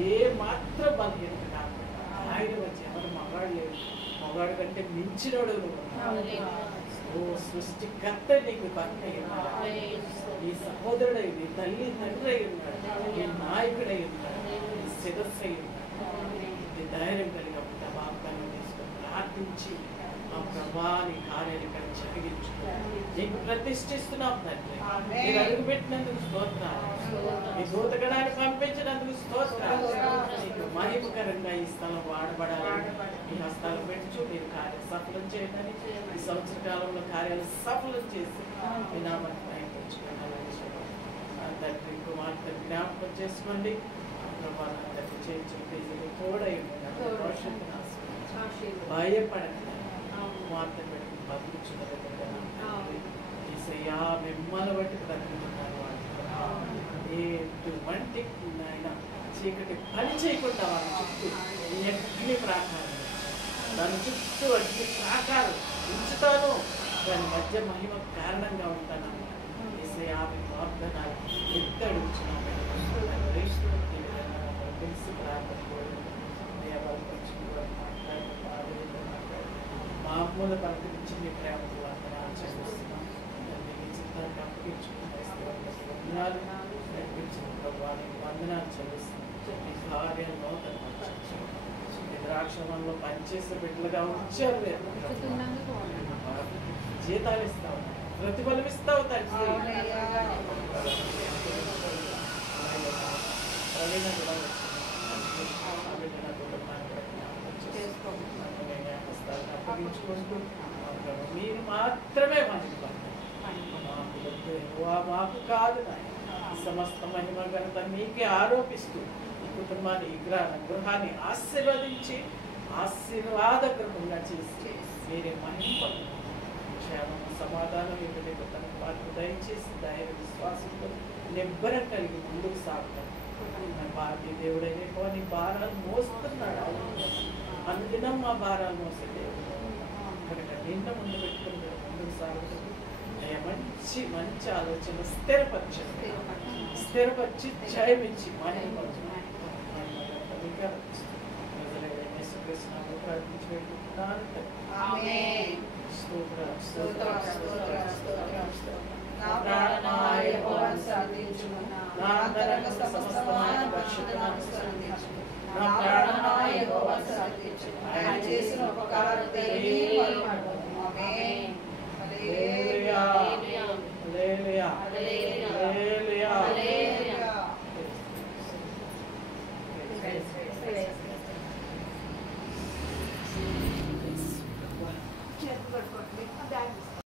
ఏ మాత్రం బలహీనత కాకుండా ఆయన వచ్చి ఎవరు మగాడు లేడు, మగాడు కంటే మించినోడు ఓ సృష్టికర్త నీకు భర్త ఉన్నాడు, నీ సహోదరుడై, నీ తల్లి తండ్రి అయి ఉన్నాడు, నీ నాయకుడై ఉన్నాడు, నీ శిరస్సు అయి ఉన్నాడు. నీ ధైర్యం కలిగి వాగ్దానం తీసుకొని ప్రార్థించి మా ప్రభాని కార్యాలు జరిగించు. నీకు ప్రతిష్ఠిస్తున్నాం తండ్రి. మీరు అడుగుపెట్టినందుకు స్తోత్రాలు, మీ దూతగణాన్ని పంపించినందుకు స్తోత్రాలు. నీకు మహిమకరంగా ఈ స్థలం వాడబడాలని మీ హస్తాలు పెట్టు. మీరు కార్యం సఫలం చేయడానికి ఈ సంవత్సర కాలంలో కార్యాలు సఫలం చేసి మీ నామాన్ని ప్రయత్నించుకోవాలని తండ్రి కుమార్తె జ్ఞాపకం చేసుకోండి. ప్రభావం తండ్రి చేయించు తోడై భవిష్యత్తు భయపడండి. కుమార్తె పెట్టి బతుకుచున్నది ఈసయ్యా. మిమ్మల్ని బట్టి బ్రతుకుతున్నారు వాళ్ళు. ఎటువంటి ఆయన చీకటి పని చేయకుండా వాళ్ళ చుట్టూ అగ్ని ప్రాకారం, దాని చుట్టూ అగ్ని ప్రాకారం ఉంచుతాను. దాని మధ్య మహిమ కారణంగా ఉంటాను. ఈసయ్యా మీ వాగ్దానాలు ఎత్తడుచున్నాను. తెలిసి ప్రార్థన మామూలు పలకరించి మీ ప్రేమకు వందనాలు చెల్లిస్తున్నాం. చిత్తానికి అప్పగించుకున్నారు నడిపించిన ప్రభావానికి వందనాలు చెల్లిస్తున్నాం. మీ కార్యంలో ద్రాక్షమంలో పనిచేసే బిడ్డలుగా ఉంచారు. జీతాలు ఇస్తావు, ప్రతిఫలం ఇస్తావు తండ్రి. అప్పగించుకుంటూ మీరు మాత్రమే మాకు కాదు సమస్త మహిమ ఘనత మీకే ఆరోపిస్తూ ఈ కుటుంబాన్ని ఈ గృహాన్ని ఆశీర్వదించి ఆశీర్వాదకరంగా చేసి మీరే మహిమ క్షేమం సమాధానం తన వాటిని దయచేసి ధైర్య విశ్వాసంతో నిబ్బరం కలిగి ముందుకు సాగుతాం. నా భారతీయ దేవుడైన యెహోవా నీ భారాలు మోస్తున్నాడు. అనుదినం మా భారాలు మోసే దేవుడు కనుక నిన్న ముందు పెట్టుకుని ముందుకు సాగుతుంది. అయ్యా మంచి మంచి ఆలోచన స్థిరపరిచి జయమిచ్చి మహిమపరచు. ప్రార్థించి పెట్టుకుంటున్నాను. స్తోత్రం స్తోత్రం స్తోత్రం స్తోత్రం స్తోత్రం. నా ప్రాణమాయ యెహోవాను స్తుతించుము. నా అంతరంగ సమస్తమైన పరిశుద్ధనామమును స్తుతించుము. నా ప్రాణమాయ యెహోవాను స్తుతించుము. ఆయన చేసిన ఉపకారములకై